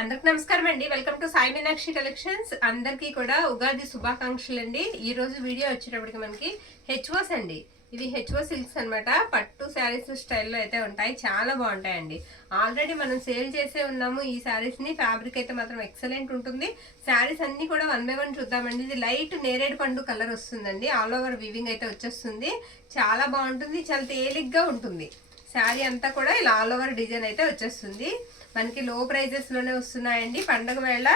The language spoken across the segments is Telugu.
అందరికి నమస్కారం అండి. Welcome to Sai Meenakshi collections. అందరికీ కూడా ఉగాది శుభాకాంక్షలు అండి. ఈ రోజు వీడియో వచ్చేటప్పటికి మనకి హెచ్ఓస్ అండి. ఇది హెచ్ఓ సిల్క్స్ అనమాట. పట్టు శారీస్ స్టైల్లో అయితే ఉంటాయి, చాలా బాగుంటాయండి. ఆల్రెడీ మనం సేల్ చేసే ఉన్నాము ఈ శారీస్ ని. ఫ్యాబ్రిక్ అయితే మాత్రం ఎక్సలెంట్ ఉంటుంది. శారీస్ అన్ని కూడా 1 by 1 చూద్దామండి. ఇది లైట్ నేరేడు పండు కలర్ వస్తుందండి. ఆల్ ఓవర్ వీవింగ్ అయితే వచ్చేస్తుంది. చాలా బాగుంటుంది, చాలా తేలిగ్గా ఉంటుంది. శారీ అంతా కూడా ఇలా ఆల్ ఓవర్ డిజైన్ అయితే వచ్చేస్తుంది. మనకి లో ప్రైజెస్ లోనే వస్తున్నాయండి. పండగ వేళ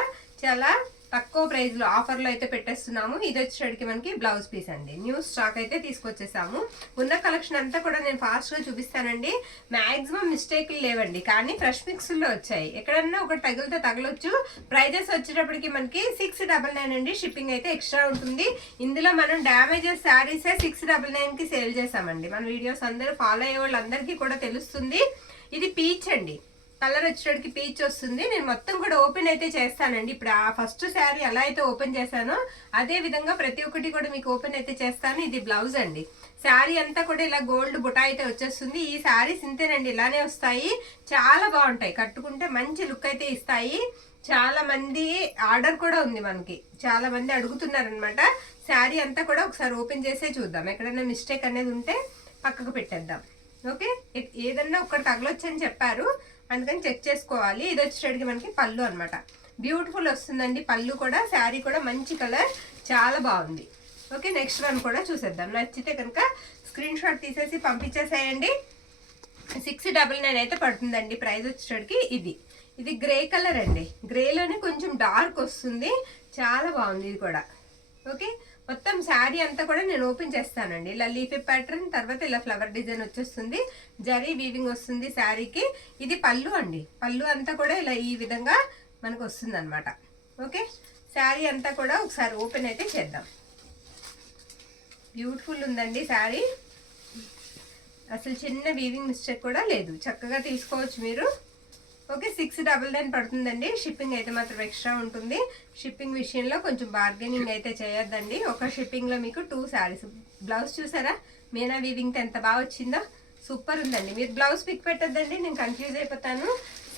చాలా తక్కువ ప్రైస్ లో ఆఫర్లో అయితే పెట్టేస్తున్నాము. ఇది వచ్చేటికి మనకి బ్లౌజ్ పీస్ అండి. న్యూ స్టాక్ అయితే తీసుకొచ్చేసాము. ఉన్న కలెక్షన్ అంతా కూడా నేను ఫాస్ట్ గా చూపిస్తానండి. మాక్సిమం మిస్టేక్లు లేవండి, కానీ ఫ్రెష్ మిక్స్ లో వచ్చాయి. ఎక్కడన్నా ఒకటి తగిలితే తగలొచ్చు. ప్రైజెస్ వచ్చేటప్పటికి మనకి 699 అండి. షిప్పింగ్ అయితే ఎక్స్ట్రా ఉంటుంది. ఇందులో మనం డ్యామేజెస్ శారీసే 699 కి సేల్ చేసామండి. మన వీడియోస్ అందరూ ఫాలో అయ్యే వాళ్ళందరికీ కూడా తెలుస్తుంది. ఇది పీచ్ అండి. కలర్ వచ్చేటికి పీచ్ వస్తుంది. నేను మొత్తం కూడా ఓపెన్ అయితే చేస్తానండి. ఇప్పుడు ఆ ఫస్ట్ శారీ ఎలా అయితే ఓపెన్ చేశానో అదే విధంగా ప్రతి ఒక్కటి కూడా మీకు ఓపెన్ అయితే చేస్తాను. ఇది బ్లౌజ్ అండి. శారీ అంతా కూడా ఇలా గోల్డ్ బుటా అయితే వచ్చేస్తుంది. ఈ శారీస్ ఇంతేనండి, ఇలానే వస్తాయి. చాలా బాగుంటాయి, కట్టుకుంటే మంచి లుక్ అయితే ఇస్తాయి. చాలా మంది ఆర్డర్ కూడా ఉంది, మనకి చాలా మంది అడుగుతున్నారనమాట. శారీ అంతా కూడా ఒకసారి ఓపెన్ చేసే చూద్దాం. ఎక్కడైనా మిస్టేక్ అనేది ఉంటే పక్కకు పెట్టేద్దాం. ఓకే, ఏదన్నా ఒకటి తగలొచ్చని చెప్పారు, అందుకని చెక్ చేసుకోవాలి. ఇది వచ్చేటికి మనకి పళ్ళు అనమాట. బ్యూటిఫుల్ వస్తుందండి పళ్ళు కూడా. శారీ కూడా మంచి కలర్, చాలా బాగుంది. ఓకే, నెక్స్ట్ వన్ కూడా చూసేద్దాం. నచ్చితే కనుక స్క్రీన్ షాట్ తీసేసి పంపించేసేయండి. 699 అయితే పడుతుందండి ప్రైస్ వచ్చేటికి. ఇది గ్రే కలర్ అండి. గ్రేలోనే కొంచెం డార్క్ వస్తుంది, చాలా బాగుంది ఇది కూడా. ఓకే, మొత్తం శారీ అంతా కూడా నేను ఓపెన్ చేస్తానండి. ఇలా లీఫీ ప్యాటర్న్, తర్వాత ఇలా ఫ్లవర్ డిజైన్ వచ్చేస్తుంది. జరీ వీవింగ్ వస్తుంది శారీకి. ఇది పళ్ళు అండి. పళ్ళు అంతా కూడా ఇలా ఈ విధంగా మనకు వస్తుంది అనమాట. ఓకే, శారీ అంతా కూడా ఒకసారి ఓపెన్ అయితే చేద్దాం. బ్యూటిఫుల్ ఉందండి శారీ. అసలు చిన్న వీవింగ్ మిస్టేక్ కూడా లేదు, చక్కగా తీసుకోవచ్చు మీరు. ఓకే, 699 పడుతుందండి. షిప్పింగ్ అయితే మాత్రం ఎక్స్ట్రా ఉంటుంది. షిప్పింగ్ విషయంలో కొంచెం బార్గెనింగ్ అయితే చేయొద్దండి. ఒక షిప్పింగ్ లో మీకు 2 శారీస్. బ్లౌజ్ చూసారా మీనా వీవింగ్ తో ఎంత బాగా వచ్చిందో, సూపర్ ఉందండి. మీరు బ్లౌజ్ పిక్ పెట్టద్దండి, నేను కన్ఫ్యూజ్ అయిపోతాను.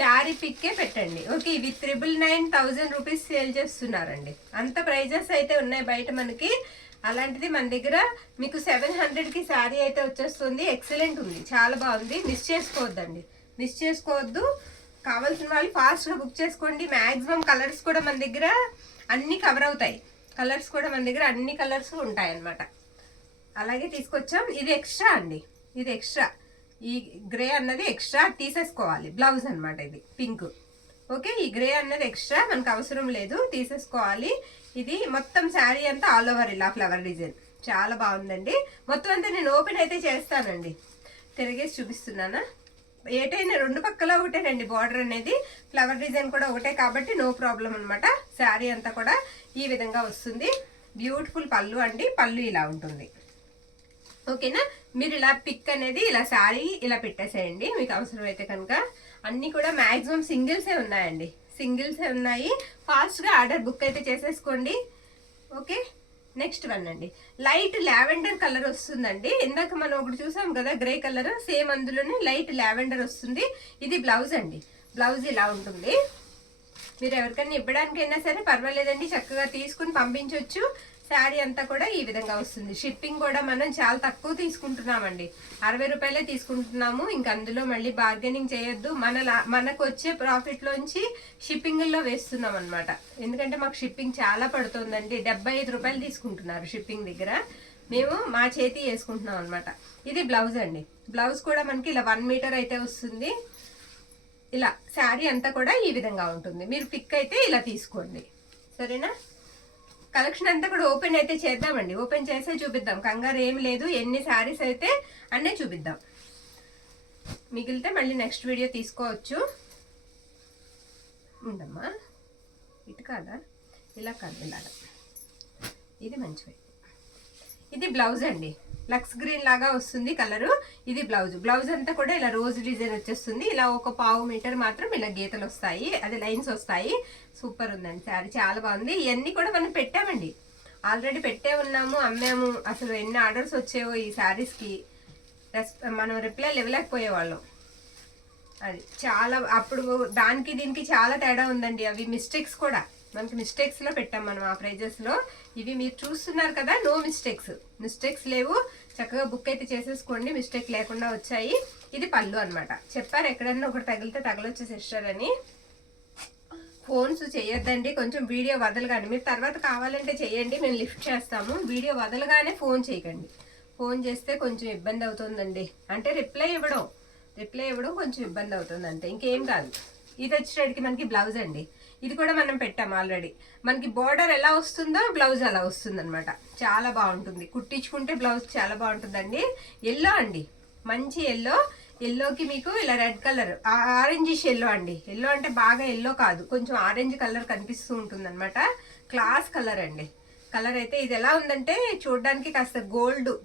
శారీ పిక్కే పెట్టండి. ఓకే, ఇవి 999,000 రూపీస్ సేల్ చేస్తున్నారండి. అంత ప్రైజెస్ అయితే ఉన్నాయి బయట మనకి. అలాంటిది మన దగ్గర మీకు 700 కి శారీ అయితే వచ్చేస్తుంది. ఎక్సలెంట్ ఉంది, చాలా బాగుంది. మిస్ చేసుకోవద్దండి, మిస్ చేసుకోవద్దు. కావాల్సిన వాళ్ళు ఫాస్ట్గా బుక్ చేసుకోండి. మ్యాక్సిమం కలర్స్ కూడా మన దగ్గర అన్ని కవర్ అవుతాయి. కలర్స్ కూడా మన దగ్గర అన్ని కలర్స్ ఉంటాయి అన్నమాట. అలాగే తీసుకొచ్చాం. ఇది ఎక్స్ట్రా అండి, ఇది ఎక్స్ట్రా. ఈ గ్రే అన్నది ఎక్స్ట్రా తీసేసుకోవాలి. బ్లౌజ్ అనమాట ఇది పింక్. ఓకే, ఈ గ్రే అన్నది ఎక్స్ట్రా, మనకు అవసరం లేదు, తీసేసుకోవాలి. ఇది మొత్తం శారీ అంతా ఆల్ ఓవర్ ఇలా ఫ్లవర్ డిజైన్, చాలా బాగుందండి. మొత్తం అంతా నేను ఓపెన్ అయితే చేస్తానండి. తిరిగేసి చూపిస్తున్నానా. ఏటైనా రెండు పక్కల ఒకటేనండి బార్డర్ అనేది. ఫ్లవర్ డిజైన్ కూడా ఒకటే కాబట్టి నో ప్రాబ్లం అనమాట. శారీ అంతా కూడా ఈ విధంగా వస్తుంది. బ్యూటిఫుల్ పళ్ళు అండి. పళ్ళు ఇలా ఉంటుంది. ఓకేనా, మీరు ఇలా పిక్ అనేది ఇలా శారీ ఇలా పెట్టేసేయండి మీకు అవసరం అయితే కనుక. అన్ని కూడా మ్యాక్సిమం సింగిల్సే ఉన్నాయండి, సింగిల్సే ఉన్నాయి. ఫాస్ట్గా ఆర్డర్ బుక్ అయితే చేసేసుకోండి. ఓకే, నెక్స్ట్ వన్ అండి. లైట్ లావెండర్ కలర్ వస్తుందండి. ఇందాక మనం ఒకటి చూసాం కదా గ్రే కలర్, సేమ్ అందులోనే లైట్ లావెండర్ వస్తుంది. ఇది బ్లౌజ్ అండి. బ్లౌజ్ ఇలా ఉంటుంది. మీరు ఎవరికైనా ఇవ్వడానికైనా సరే పర్వాలేదండి, చక్కగా తీసుకుని పంపించవచ్చు. శారీ అంతా కూడా ఈ విధంగా వస్తుంది. షిప్పింగ్ కూడా మనం చాలా తక్కువ తీసుకుంటున్నామండి, 60 రూపాయలే తీసుకుంటున్నాము. ఇంక అందులో మళ్ళీ బార్గెనింగ్ చేయొద్దు. మనకు వచ్చే ప్రాఫిట్ లోంచి షిప్పింగ్ లో వేస్తున్నాం అనమాట. ఎందుకంటే మాకు షిప్పింగ్ చాలా పడుతుందండి. 75 రూపాయలు తీసుకుంటున్నారు షిప్పింగ్ దగ్గర, మేము మా చేతి వేసుకుంటున్నాం అనమాట. ఇది బ్లౌజ్ అండి. బ్లౌజ్ కూడా మనకి ఇలా 1 మీటర్ అయితే వస్తుంది. ఇలా శారీ అంతా కూడా ఈ విధంగా ఉంటుంది. మీరు పిక్ అయితే ఇలా తీసుకోండి, సరేనా. కలెక్షన్ అంతా కూడా ఓపెన్ అయితే చేద్దామండి. ఓపెన్ చేసే చూపిద్దాం, కంగారు ఏం లేదు. ఎన్ని శారీస్ అయితే అన్నీ చూపిద్దాం. మిగిలితే మళ్ళీ నెక్స్ట్ వీడియో తీసుకోవచ్చు. ఉండమ్మా, ఇటు కాదా, ఇలా కాదు, ఇలాగా. ఇది మంచివి. ఇది బ్లౌజ్ అండి. లక్స్ గ్రీన్ లాగా వస్తుంది కలరు. ఇది బ్లౌజ్. బ్లౌజ్ అంతా కూడా ఇలా రోజ్ డిజైన్ వచ్చేస్తుంది. ఇలా ఒక 1/2 మీటర్ మాత్రం ఇలా గీతలు వస్తాయి, అదే లైన్స్ వస్తాయి. సూపర్ ఉందండి శారీ, చాలా బాగుంది. ఇవన్నీ కూడా మనం పెట్టామండి, ఆల్రెడీ పెట్టే ఉన్నాము, అమ్మాము. అసలు ఎన్ని ఆర్డర్స్ వచ్చాయో ఈ శారీస్కి, మనం రిప్లైలు ఇవ్వలేకపోయేవాళ్ళం. అది చాలా అప్పుడు దానికి దీనికి చాలా తేడా ఉందండి. అవి మిస్టేక్స్ కూడా మనకి మిస్టేక్స్లో పెట్టాం మనం ఆ ప్రైజెస్లో. ఇవి మీరు చూస్తున్నారు కదా, నో మిస్టేక్స్ లేవు. చక్కగా బుక్ అయితే చేసేసుకోండి, మిస్టేక్ లేకుండా వచ్చాయి. ఇది పళ్ళు అనమాట. చెప్పారు ఎక్కడన్నా ఒకటి తగిలితే తగలొచ్చే సిస్టర్ అని. ఫోన్స్ చేయొద్దండి, కొంచెం వీడియో వదలగానే. మీరు తర్వాత కావాలంటే చేయండి, మేము లిఫ్ట్ చేస్తాము. వీడియో వదలగానే ఫోన్ చేయకండి. ఫోన్ చేస్తే కొంచెం ఇబ్బంది అవుతుందండి. అంటే రిప్లై ఇవ్వడం కొంచెం ఇబ్బంది అవుతుంది అంతే, ఇంకేం కాదు. ఇది వచ్చేటికి మనకి బ్లౌజ్ అండి. ఇది కూడా మనం పెట్టాం ఆల్రెడీ. మనకి బోర్డర్ ఎలా వస్తుందో బ్లౌజ్ అలా వస్తుంది అనమాట. చాలా బాగుంటుంది, కుట్టించుకుంటే బ్లౌజ్ చాలా బాగుంటుందండి. ఎల్లో అండి, మంచి ఎల్లోకి మీకు ఇలా రెడ్ కలర్, ఆరెంజిష్ ఎల్లో అండి. ఎల్లో అంటే బాగా ఎల్లో కాదు, కొంచెం ఆరెంజ్ కలర్ కనిపిస్తూ ఉంటుంది అనమాట. క్లాస్ కలర్ అండి. కలర్ అయితే ఇది ఎలా ఉందంటే చూడడానికి కాస్త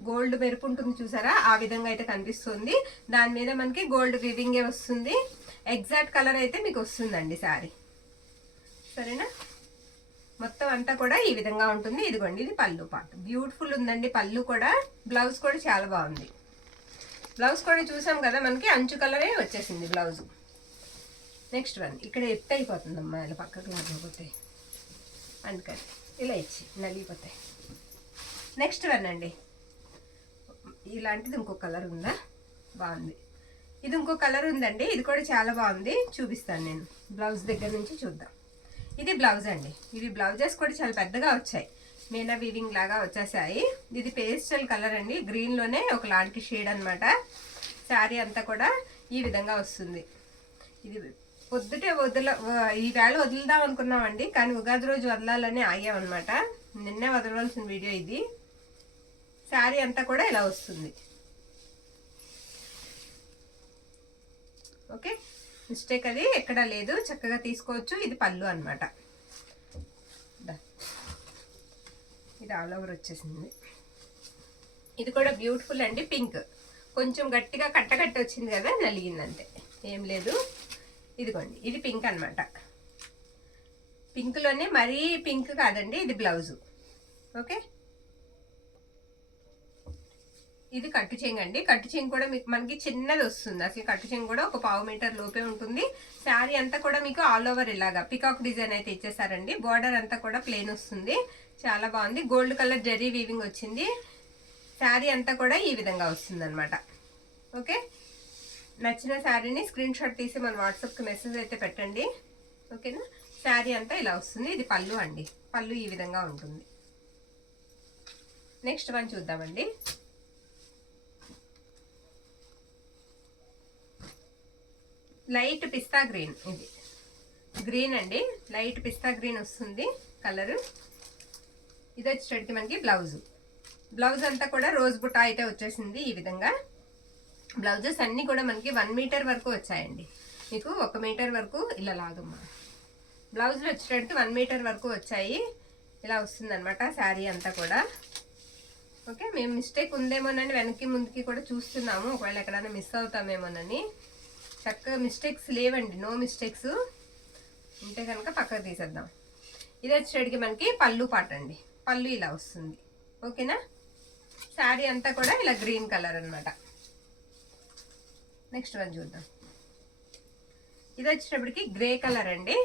గోల్డ్ మెరుపు ఉంటుంది చూసారా, ఆ విధంగా అయితే కనిపిస్తుంది. దాని మీద మనకి గోల్డ్ వివింగే వస్తుంది. ఎగ్జాక్ట్ కలర్ అయితే మీకు వస్తుందండి శారీ. సరేనా, మొత్తం అంతా కూడా ఈ విధంగా ఉంటుంది. ఇదిగోండి, ఇది పళ్ళు పార్ట్. బ్యూటిఫుల్ ఉందండి పళ్ళు కూడా. బ్లౌజ్ కూడా చాలా బాగుంది. బ్లౌజ్ కూడా చూసాం కదా, మనకి అంచు కలరే వచ్చేసింది బ్లౌజ్. నెక్స్ట్ వన్, ఇక్కడ ఎత్తు అయిపోతుందమ్మా ఇలా పక్కకు లాగకపోతే, అందుకని ఇలా ఇచ్చి నలిగిపోతాయి. నెక్స్ట్ వన్ అండి, ఇలాంటిది ఇంకో కలర్ ఉందా, బాగుంది. ఇది ఇంకో కలర్ ఉందండి, ఇది కూడా చాలా బాగుంది. చూపిస్తాను నేను, బ్లౌజ్ దగ్గర నుంచి చూద్దాం. ఇది బ్లౌజ్ అండి. ఇవి బ్లౌజెస్ కూడా చాలా పెద్దగా వచ్చాయి, మీనా వీవింగ్ లాగా వచ్చేసాయి. ఇది పేస్టల్ కలర్ అండి, గ్రీన్లోనే ఒకలాంటి షేడ్ అనమాట. శారీ అంతా కూడా ఈ విధంగా వస్తుంది. ఇది పొద్దుటే ఈవేళ వదులుదాం అనుకున్నామండి, కానీ ఉగాది రోజు వదలాలని ఆగామన్నమాట. నిన్నే వదలవలసిన వీడియో ఇది. శారీ అంతా కూడా ఇలా వస్తుంది. ఓకే, మిస్టేక్ అది ఎక్కడా లేదు, చక్కగా తీసుకోవచ్చు. ఇది పళ్ళు అనమాట. ఇది ఆల్ ఓవర్ వచ్చేసింది. ఇది కూడా బ్యూటిఫుల్ అండి, పింక్. కొంచెం గట్టిగా కట్టకట్టి వచ్చింది కదా, నలిగిందంటే ఏం లేదు. ఇదిగోండి, ఇది పింక్ అనమాట. పింక్లోనే మరీ పింక్ కాదండి, ఇది బ్లౌజు. ఓకే, ఇది కట్టు చెంగు అండి. కట్టు చెంగు కూడా మీకు మనకి చిన్నది వస్తుంది. అసలు కట్టు చెంగు కూడా ఒక 1/2 మీటర్ లోపే ఉంటుంది. శారీ అంతా కూడా మీకు ఆల్ ఓవర్ ఇలాగా పికాక్ డిజైన్ అయితే ఇచ్చేసారండి. బార్డర్ అంతా కూడా ప్లెయిన్ వస్తుంది, చాలా బాగుంది. గోల్డ్ కలర్ జరీ వీవింగ్ వచ్చింది. శారీ అంతా కూడా ఈ విధంగా వస్తుంది అనమాట. ఓకే, నచ్చిన శారీని స్క్రీన్ షాట్ తీసి మన వాట్సాప్కి మెసేజ్ అయితే పెట్టండి. ఓకేనా, శారీ అంతా ఇలా వస్తుంది. ఇది పళ్ళు అండి, పళ్ళు ఈ విధంగా ఉంటుంది. నెక్స్ట్ వన్ చూద్దామండి. లైట్ పిస్తా గ్రీన్, ఇది గ్రీన్ అండి, లైట్ పిస్తా గ్రీన్ వస్తుంది కలరు. ఇది వచ్చేటికి మనకి బ్లౌజ్ అంతా కూడా రోజ్ బుటా అయితే వచ్చేసింది ఈ విధంగా. బ్లౌజెస్ అన్నీ కూడా మనకి 1 మీటర్ వరకు వచ్చాయండి. మీకు 1 మీటర్ వరకు ఇలా లాగమ్మా. బ్లౌజ్లో వచ్చేటట్టు 1 మీటర్ వరకు వచ్చాయి. ఇలా వస్తుంది అనమాట శారీ అంతా కూడా. ఓకే, మేము మిస్టేక్ ఉందేమోనని వెనక్కి ముందుకి కూడా చూస్తున్నాము, ఒకవేళ ఎక్కడైనా మిస్ అవుతామేమోనని. చక్కగా మిస్టేక్స్ లేవండి, నో మిస్టేక్స్. ఉంటే కనుక పక్కకు తీసేద్దాం. ఇది వచ్చేటికి మనకి పళ్ళు పాట అండి. పళ్ళు ఇలా వస్తుంది. ఓకేనా, శారీ అంతా కూడా ఇలా గ్రీన్ కలర్ అనమాట. నెక్స్ట్ వన్ చూద్దాం. ఇది వచ్చేటప్పటికి గ్రే కలర్ అండి,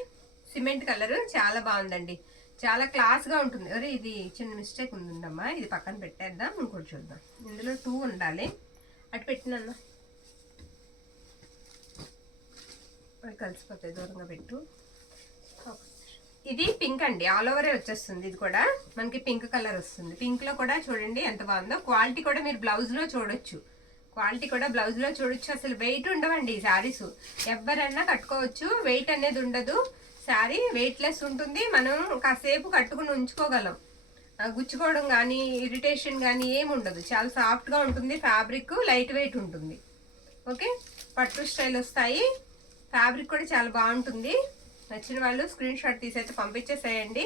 సిమెంట్ కలర్. చాలా బాగుందండి, చాలా క్లాస్గా ఉంటుంది. అరే ఇది చిన్న మిస్టేక్ ఉందమ్మా, ఇది పక్కన పెట్టేద్దాం. ఇంకోటి చూద్దాం. ఇందులో 2 ఉండాలి, అటు పెట్టినన్నా కలిసిపోతాయి, దూరంగా పెట్టు. ఇది పింక్ అండి, ఆల్ ఓవరే వచ్చేస్తుంది. ఇది కూడా మనకి పింక్ కలర్ వస్తుంది. పింక్లో కూడా చూడండి ఎంత బాగుందో. క్వాలిటీ కూడా మీరు బ్లౌజ్లో చూడొచ్చు, అసలు వెయిట్ ఉండవండి ఈ శారీస్. ఎవరైనా కట్టుకోవచ్చు, వెయిట్ అనేది ఉండదు. శారీ వెయిట్లెస్ ఉంటుంది, మనం కాసేపు కట్టుకుని ఉంచుకోగలం. గుచ్చుకోవడం కానీ ఇరిటేషన్ కానీ ఏమి ఉండదు. చాలా సాఫ్ట్గా ఉంటుంది, ఫ్యాబ్రిక్ లైట్ వెయిట్ ఉంటుంది. ఓకే, పట్టు స్టైల్ వస్తాయి. ఫ్యాబ్రిక్ కూడా చాలా బాగుంటుంది. నచ్చిన వాళ్ళు స్క్రీన్ షాట్ తీసి అయితే పంపించేసేయండి.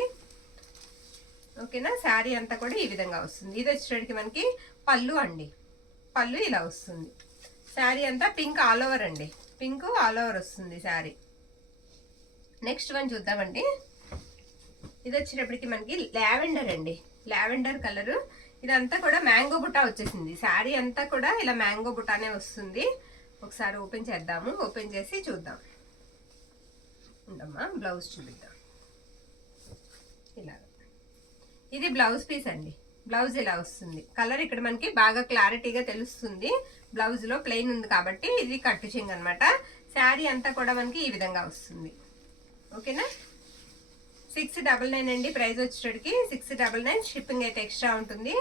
ఓకేనా, శారీ అంతా కూడా ఈ విధంగా వస్తుంది. ఇది వచ్చేటికి మనకి పళ్ళు అండి, పళ్ళు ఇలా వస్తుంది. శారీ అంతా పింక్ ఆల్ ఓవర్ అండి, పింక్ ఆల్ ఓవర్ వస్తుంది శారీ. నెక్స్ట్ వన్ చూద్దామండి. ఇది వచ్చేటప్పటికి మనకి లావెండర్ అండి, లావెండర్ కలరు. ఇదంతా కూడా మ్యాంగో బుట్టా వచ్చేసింది. శారీ అంతా కూడా ఇలా మ్యాంగో బుట్టానే వస్తుంది. ఒకసారి ఓపెన్ చేద్దాము, ఓపెన్ చేసి చూద్దాం. ఉండమ్మా, బ్లౌజ్ చూపిద్దాం. ఇలా ఇది బ్లౌజ్ పీస్ అండి. బ్లౌజ్ ఇలా వస్తుంది. కలర్ ఇక్కడ మనకి బాగా క్లారిటీగా తెలుస్తుంది. బ్లౌజ్ లో ప్లెయిన్ ఉంది కాబట్టి ఇది కట్టు చెంగు అనమాట. శారీ అంతా కూడా మనకి ఈ విధంగా వస్తుంది. ఓకేనా, 699 అండి ప్రైస్ వచ్చేటికి. 699. షిప్పింగ్ అయితే ఎక్స్ట్రా ఉంటుంది.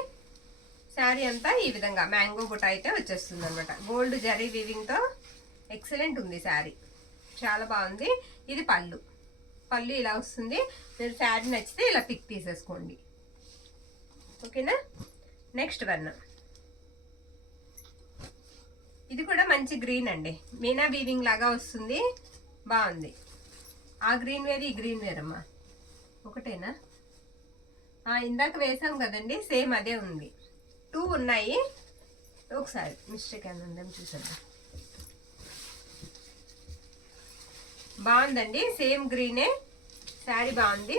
శారీ అంతా ఈ విధంగా మ్యాంగో బుట్ట అయితే వచ్చేస్తుంది అనమాట. గోల్డ్ జరీ వీవింగ్ తో ఎక్సలెంట్ ఉంది శారీ, చాలా బాగుంది. ఇది పళ్ళు. పళ్ళు ఇలా వస్తుంది. మీరు శారీ నచ్చితే ఇలా పిక్ తీసేసుకోండి. ఓకేనా, నెక్స్ట్ వన్. ఇది కూడా మంచి గ్రీన్ అండి, మీనా వీవింగ్ లాగా వస్తుంది, బాగుంది. ఆ గ్రీన్ వేరు, ఈ గ్రీన్ వేరమ్మా ఒకటేనా? ఇందాక వేసాం కదండి, సేమ్ అదే ఉంది. 2 ఉన్నాయి. ఒకసారి మిస్టేక్ అని ఉందని చూసాను. బాగుందండి, సేమ్ గ్రీనే. శారీ బాగుంది,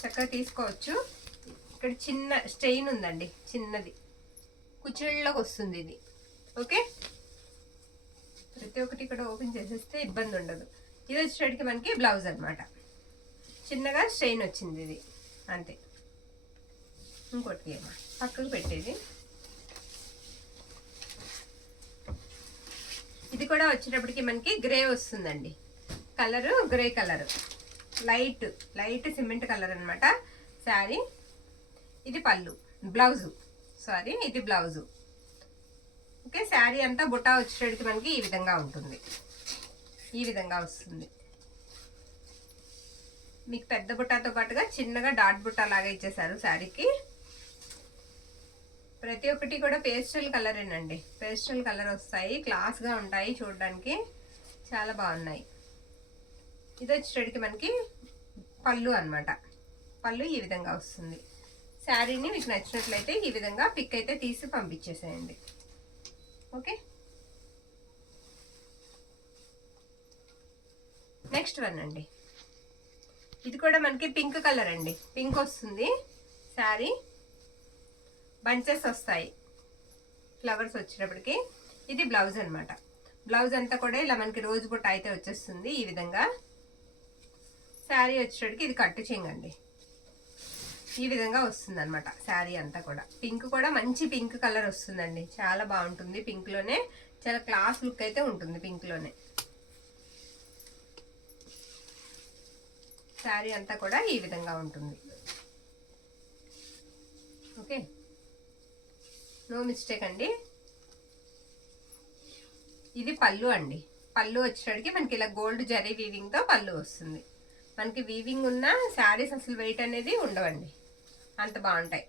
చక్కగా తీసుకోవచ్చు. ఇక్కడ చిన్న స్టెయిన్ ఉందండి, చిన్నది కుచ్చిళ్ళకి వస్తుంది ఇది. ఓకే, ప్రతి ఒక్కటి ఇక్కడ ఓపెన్ చేసేస్తే ఇబ్బంది ఉండదు. ఇది వచ్చేటికి మనకి బ్లౌజ్ అనమాట. చిన్నగా స్టెయిన్ వచ్చింది ఇది, అంతే. ఇంకోటి ఏమో పక్కకు పెట్టేది. ఇది కూడా వచ్చేటప్పటికి మనకి గ్రే వస్తుందండి. Colour grey colour, light cement colour అనమాట శారీ. ఇది పళ్ళు, బ్లౌజు, సారీ ఇది బ్లౌజు. ఓకే, శారీ అంతా బుట్ట వచ్చేటికి మనకి ఈ విధంగా ఉంటుంది. ఈ విధంగా వస్తుంది. మీకు పెద్ద బుట్టతో పాటుగా చిన్నగా డాట్ బుట్ట లాగా ఇచ్చేసారు శారీకి. ప్రతి ఒక్కటి కూడా పేస్టల్ కలరేనండి. పేస్టల్ కలర్ వస్తాయి, క్లాస్గా ఉంటాయి, చూడడానికి చాలా బాగున్నాయి. ఇది వచ్చేటికి మనకి పళ్ళు అనమాట. పళ్ళు ఈ విధంగా వస్తుంది. శారీని మీకు నచ్చినట్లయితే ఈ విధంగా పిక్ అయితే తీసి పంపించేసేయండి. ఓకే, నెక్స్ట్ వన్ అండి. ఇది కూడా మనకి పింక్ కలర్ అండి. పింక్ వస్తుంది శారీ, బంచెస్ వస్తాయి ఫ్లవర్స్ వచ్చేటప్పటికి. ఇది బ్లౌజ్ అనమాట. బ్లౌజ్ అంతా కూడా ఇలా మనకి రోజు బుట్ట అయితే వచ్చేస్తుంది ఈ విధంగా. శారీ వచ్చేటప్పటికి ఇది కట్టు చెంగండి, ఈ విధంగా వస్తుంది అనమాట. శారీ అంతా కూడా పింక్, కూడా మంచి పింక్ కలర్ వస్తుందండి, చాలా బాగుంటుంది. పింక్ లోనే చాలా క్లాస్ లుక్ అయితే ఉంటుంది పింక్ లోనే. శారీ అంతా కూడా ఈ విధంగా ఉంటుంది. ఓకే, నో మిస్టేక్ అండి. ఇది పళ్ళు అండి. పళ్ళు వచ్చేటికి మనకి ఇలా గోల్డ్ జరీ వీవింగ్ తో పళ్ళు వస్తుంది. మనకి వీవింగ్ ఉన్న శారీస్ అసలు వెయిట్ అనేది ఉండవండి, అంత బాగుంటాయి.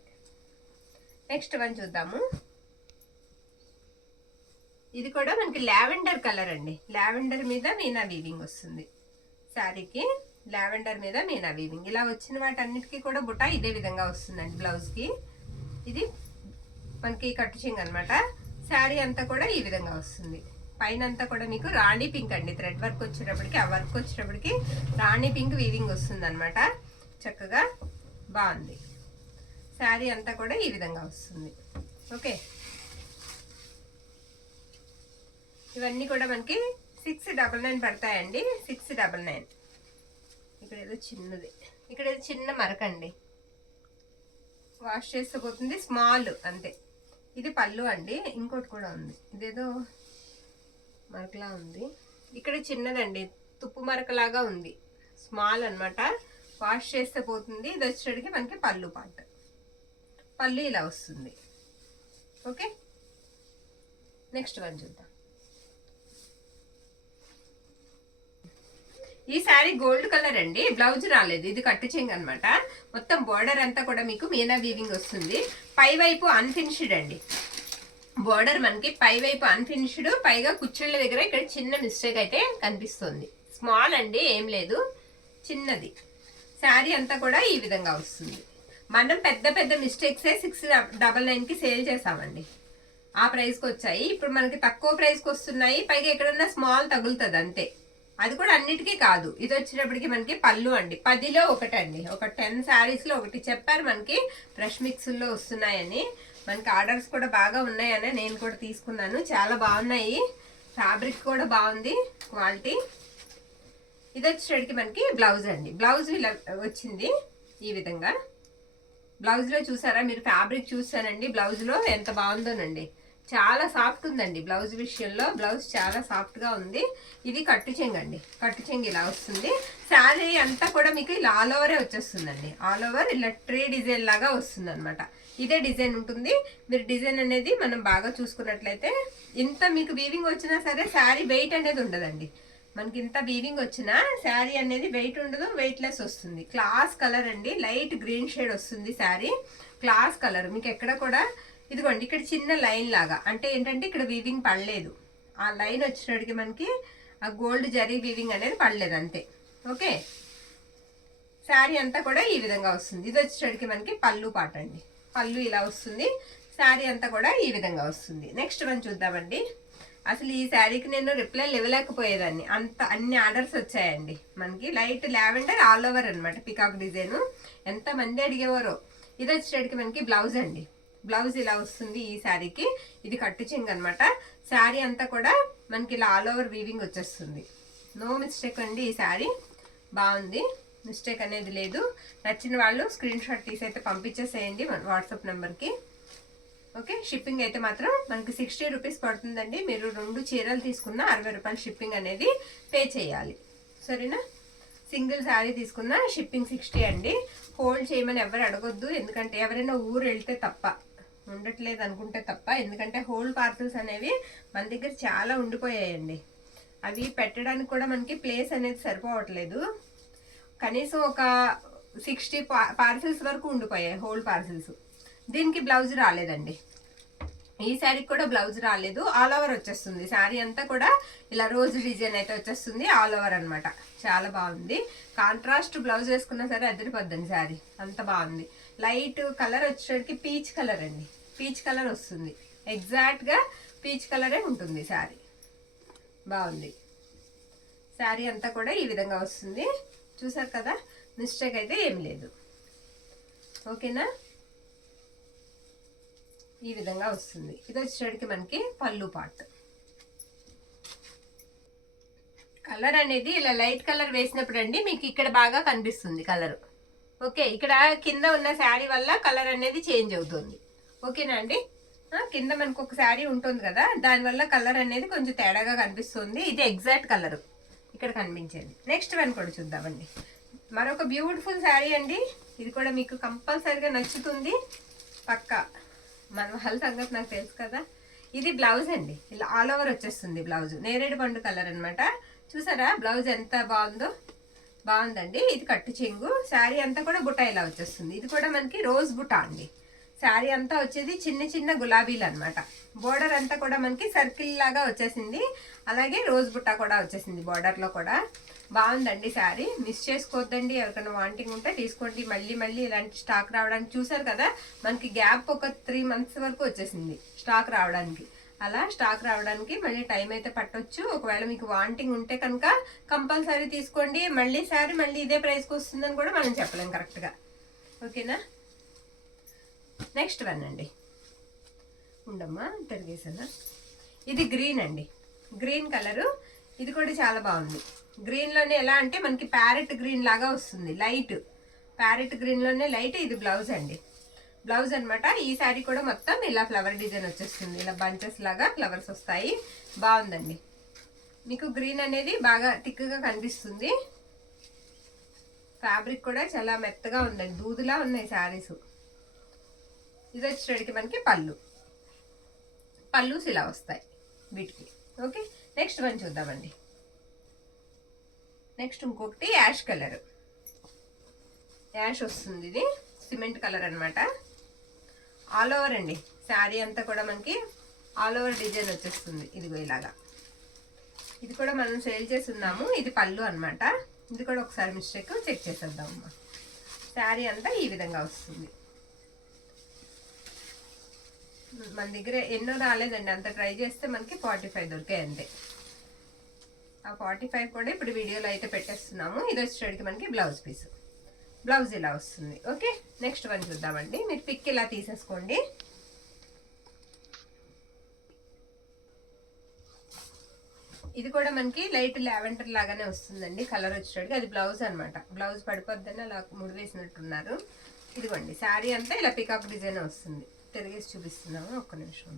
నెక్స్ట్ వన్ చూద్దాము. ఇది కూడా మనకి లావెండర్ కలర్ అండి. లావెండర్ మీద మీనా వీవింగ్ వస్తుంది శారీకి. లావెండర్ మీద మీనా వీవింగ్ ఇలా వచ్చిన వాటన్నిటికీ కూడా బుట్ట ఇదే విధంగా వస్తుందండి బ్లౌజ్కి. ఇది మనకి కట్టు చెంగు అనమాట. శారీ అంతా కూడా ఈ విధంగా వస్తుంది. పైన అంతా కూడా మీకు రాణి పింక్ అండి. థ్రెడ్ వర్క్ వచ్చేటప్పటికి, ఆ వర్క్ వచ్చేటప్పటికి రాణి పింక్ వీవింగ్ వస్తుంది అనమాట. చక్కగా బాగుంది. శారీ అంతా కూడా ఈ విధంగా వస్తుంది. ఓకే, ఇవన్నీ కూడా మనకి 699 పడతాయండి. 699. ఇక్కడ ఏదో చిన్నది, ఇక్కడ ఏదో చిన్న మరకండి, వాష్ చేస్తే పోతుంది, స్మాల్ అంతే. ఇది పళ్ళు అండి. ఇంకోటి కూడా ఉంది, ఇదేదో మరకలా ఉంది. ఇక్కడ చిన్నదండి, తుప్పు మరకలాగా ఉంది, స్మాల్ అనమాట. వాష్ చేస్తే పోతుంది. ఇది వచ్చేటికి మనకి పళ్ళు పార్ట్. పళ్ళు ఇలా వస్తుంది. ఓకే, నెక్స్ట్ వన్ చూద్దాం. ఈ శారీ గోల్డ్ కలర్ అండి. బ్లౌజ్ రాలేదు, ఇది కట్టు చెంగు అనమాట. మొత్తం బోర్డర్ అంతా కూడా మీకు మీనా వీవింగ్ వస్తుంది. పై వైపు అన్ఫినిష్డ్ అండి. బోర్డర్ మనకి పై వైపు అన్ఫినిష్డ్, పైగా కుచ్చిళ్ళ దగ్గర ఇక్కడ చిన్న మిస్టేక్ అయితే కనిపిస్తుంది. స్మాల్ అండి, ఏం లేదు, చిన్నది. శారీ అంతా కూడా ఈ విధంగా వస్తుంది. మనం పెద్ద పెద్ద మిస్టేక్సే 699కి సేల్ చేసామండి. ఆ ప్రైస్కి వచ్చాయి. ఇప్పుడు మనకి తక్కువ ప్రైస్కి వస్తున్నాయి. పైగా ఎక్కడన్నా స్మాల్ తగులుతుంది అంతే. అది కూడా అన్నిటికీ కాదు. ఇది వచ్చేటప్పటికి మనకి పళ్ళు అండి. 10లో ఒకటండి. ఒక 10 శారీస్లో ఒకటి చెప్పారు మనకి ఫ్రెష్ మిక్స్లో వస్తున్నాయని. మనకి ఆర్డర్స్ కూడా బాగా ఉన్నాయని నేను కూడా తీసుకున్నాను. చాలా బాగున్నాయి. ఫ్యాబ్రిక్ కూడా బాగుంది, క్వాలిటీ. ఇది వచ్చేటికి మనకి బ్లౌజ్ అండి. బ్లౌజ్ ఇలా వచ్చింది ఈ విధంగా. బ్లౌజ్లో చూసారా మీరు, ఫ్యాబ్రిక్ చూసానండి బ్లౌజ్లో ఎంత బాగుందోనండి. చాలా సాఫ్ట్ ఉందండి బ్లౌజ్ విషయంలో. బ్లౌజ్ చాలా సాఫ్ట్గా ఉంది. ఇది కట్టు చెంగండి, కట్టు చెంగు ఇలా వస్తుంది. శారీ అంతా కూడా మీకు ఇలా ఆల్ ఓవరే వచ్చేస్తుందండి. ఆల్ ఓవర్ ఇలా ట్రీ డిజైన్ లాగా వస్తుంది అనమాట. ఇదే డిజైన్ ఉంటుంది. మీరు డిజైన్ అనేది మనం బాగా చూసుకున్నట్లయితే ఇంత మీకు వీవింగ్ వచ్చినా సరే శారీ వెయిట్ అనేది ఉండదండి. మనకి ఇంత వీవింగ్ వచ్చినా శారీ అనేది వెయిట్ ఉండదు, వెయిట్లెస్ వస్తుంది. క్లాస్ కలర్ అండి, లైట్ గ్రీన్ షేడ్ వస్తుంది శారీ. క్లాస్ కలర్ మీకు ఎక్కడ కూడా ఇదిగోండి ఇక్కడ చిన్న లైన్ లాగా, అంటే ఏంటంటే ఇక్కడ వీవింగ్ పడలేదు. ఆ లైన్ వచ్చినడికి మనకి ఆ గోల్డ్ జరీ వీవింగ్ అనేది పడలేదు అంతే. ఓకే, శారీ అంతా కూడా ఈ విధంగా వస్తుంది. ఇది వచ్చేటికి మనకి పళ్ళు పాట అండి. పళ్ళు ఇలా వస్తుంది. శారీ అంతా కూడా ఈ విధంగా వస్తుంది. నెక్స్ట్ వన్ చూద్దామండి. అసలు ఈ శారీకి నేను రిప్లై ఇవ్వలేకపోయేదాన్ని, అన్ని ఆర్డర్స్ వచ్చాయండి మనకి. లైట్ లావెండర్ ఆల్ ఓవర్ అనమాట, పికాక్ డిజైన్. ఎంతమంది అడిగేవారో. ఇది వచ్చేటికి మనకి బ్లౌజ్ అండి. బ్లౌజ్ ఇలా వస్తుంది ఈ శారీకి. ఇది కట్టు చెంగు అనమాట. శారీ అంతా కూడా మనకి ఇలా ఆల్ ఓవర్ వీవింగ్ వచ్చేస్తుంది. నో మిస్టేక్ అండి, ఈ శారీ బాగుంది, మిస్టేక్ అనేది లేదు. నచ్చిన వాళ్ళు స్క్రీన్ షాట్ తీసి అయితే పంపించేసేయండి వాట్సాప్ నెంబర్కి. ఓకే, షిప్పింగ్ అయితే మాత్రం మనకి 60 రూపీస్ పడుతుందండి. మీరు 2 చీరలు తీసుకున్న 60 రూపాయలు షిప్పింగ్ అనేది పే చేయాలి, సరేనా. సింగిల్ శారీ తీసుకున్న షిప్పింగ్ 60 అండి. హోల్డ్ చేయమని ఎవరు అడగొద్దు, ఎందుకంటే ఎవరైనా ఊరు వెళ్తే తప్ప, ఉండట్లేదు అనుకుంటే తప్ప. ఎందుకంటే హోల్డ్ పార్సల్స్ అనేవి మన దగ్గర చాలా ఉండిపోయాయండి. అవి పెట్టడానికి కూడా మనకి ప్లేస్ అనేది సరిపోవట్లేదు. కనీసం ఒక 60 పార్సల్స్ వరకు ఉండిపోయాయి హోల్డ్ పార్సల్స్. దీనికి బ్లౌజ్ రాలేదండి. ఈ శారీకి కూడా బ్లౌజ్ రాలేదు. ఆల్ ఓవర్ వచ్చేస్తుంది శారీ అంతా కూడా ఇలా రోజ్ డిజైన్ అయితే వచ్చేస్తుంది, ఆల్ ఓవర్ అనమాట. చాలా బాగుంది. కాంట్రాస్ట్ బ్లౌజ్ వేసుకున్నా సరే అదిరిపోద్దండి శారీ, అంత బాగుంది. లైట్ కలర్ వచ్చేసరికి పీచ్ కలర్ అండి, పీచ్ కలర్ వస్తుంది. ఎగ్జాక్ట్గా పీచ్ కలరే ఉంటుంది శారీ. బాగుంది. శారీ అంతా కూడా ఈ విధంగా వస్తుంది. చూసారు కదా, మిస్టేక్ అయితే ఏం లేదు. ఓకేనా, ఈ విధంగా వస్తుంది. ఇది వచ్చేటికి మనకి పళ్ళు పార్ట్. కలర్ అనేది ఇలా లైట్ కలర్ వేసినప్పుడు అండి మీకు ఇక్కడ బాగా కనిపిస్తుంది కలర్. ఓకే, ఇక్కడ కింద ఉన్న శారీ వల్ల కలర్ అనేది చేంజ్ అవుతుంది. ఓకేనా అండి. కింద మనకు ఒక శారీ ఉంటుంది కదా, దానివల్ల కలర్ అనేది కొంచెం తేడాగా కనిపిస్తుంది. ఇది ఎగ్జాక్ట్ కలర్ ఇక్కడ కనిపించేది. నెక్స్ట్ వన్ కూడా చూద్దామండి. మరొక బ్యూటిఫుల్ శారీ అండి. ఇది కూడా మీకు కంపల్సరీగా నచ్చుతుంది పక్కా. మన వాళ్ళ సంగతి నాకు తెలుసు కదా. ఇది బ్లౌజ్ అండి, ఇలా ఆల్ ఓవర్ వచ్చేస్తుంది బ్లౌజ్. నేరేడు పండు కలర్ అనమాట. చూసారా బ్లౌజ్ ఎంత బాగుందో, బాగుందండి. ఇది కట్టు చెంగు. శారీ అంతా కూడా బుట్ట ఇలా వచ్చేస్తుంది. ఇది కూడా మనకి రోజ్ బుట్ట అండి. శారీ అంతా వచ్చేది చిన్న చిన్న గులాబీలు అనమాట. బోర్డర్ అంతా కూడా మనకి సర్కిల్ లాగా వచ్చేసింది. అలాగే రోజ్ బుట్ట కూడా వచ్చేసింది బోర్డర్లో కూడా. బాగుందండి శారీ, మిస్ చేసుకోవద్దండి. ఎవరికైనా వాంటింగ్ ఉంటే తీసుకోండి. మళ్ళీ మళ్ళీ ఇలాంటి స్టాక్ రావడానికి చూసారు కదా, మనకి గ్యాప్ ఒక 3 months వరకు వచ్చేసింది స్టాక్ రావడానికి. అలా స్టాక్ రావడానికి మళ్ళీ టైం అయితే పట్టొచ్చు. ఒకవేళ మీకు వాంటింగ్ ఉంటే కనుక కంపల్సరీ తీసుకోండి. మళ్ళీ శారీ మళ్ళీ ఇదే ప్రైస్కి వస్తుందని కూడా మనం చెప్పలేం కరెక్ట్గా. ఓకేనా, నెక్స్ట్ వన్ అండి. ఉండమ్మా తిరిగేసానా. ఇది గ్రీన్ అండి, గ్రీన్ కలరు. ఇది కూడా చాలా బాగుంది. గ్రీన్లోనే ఎలా అంటే మనకి ప్యారెట్ గ్రీన్ లాగా వస్తుంది, లైట్ ప్యారెట్ గ్రీన్లోనే లైట్. ఇది బ్లౌజ్ అండి, బ్లౌజ్ అనమాట. ఈ శారీ కూడా మొత్తం ఇలా ఫ్లవర్ డిజైన్ వచ్చేస్తుంది. ఇలా బంచెస్ లాగా ఫ్లవర్స్ వస్తాయి. బాగుందండి. మీకు గ్రీన్ అనేది బాగా థిక్గా కనిపిస్తుంది. ఫ్యాబ్రిక్ కూడా చాలా మెత్తగా ఉందండి, దూదులా ఉన్నాయి శారీస్. ఇది వచ్చేటికి మనకి పళ్ళుస్ ఇలా వస్తాయి వీటికి. ఓకే, నెక్స్ట్ వన్ చూద్దామండి. నెక్స్ట్ ఇంకొకటి యాష్ కలర్, యాష్ వస్తుంది. ఇది సిమెంట్ కలర్ అనమాట. ఆల్ ఓవర్ అండి శారీ అంతా కూడా మనకి ఆల్ ఓవర్ డిజైన్ వచ్చేస్తుంది. ఇదిగో ఇలాగా. ఇది కూడా మనం సేల్ చేసి ఉన్నాము. ఇది పళ్ళు అనమాట. ఇది కూడా ఒకసారి మిస్టేక్ చెక్ చేసేద్దామమ్మా. శారీ అంతా ఈ విధంగా వస్తుంది. మన దగ్గర ఎన్నో రాలేదండి, అంత ట్రై చేస్తే మనకి 45 దొరికాయి అంతే. ఆ 45 కూడా ఇప్పుడు వీడియోలో అయితే పెట్టేస్తున్నాము. ఇది వచ్చేటికి మనకి బ్లౌజ్ పీస్. బ్లౌజ్ ఇలా వస్తుంది. ఓకే, నెక్స్ట్ వన్ చూద్దామండి. మీరు పిక్ ఇలా తీసేసుకోండి. ఇది కూడా మనకి లైట్ లావెండర్ లాగానే వస్తుందండి కలర్ వచ్చేటట్టుగా. అది బ్లౌజ్ అనమాట. బ్లౌజ్ పడిపోద్దని అలా ముడి వేసినట్టున్నారు. ఇదిగోండి శారీ అంతా ఇలా పికాక్ డిజైన్ వస్తుంది. తిరిగేసి చూపిస్తున్నాము, ఒక్క నిమిషం.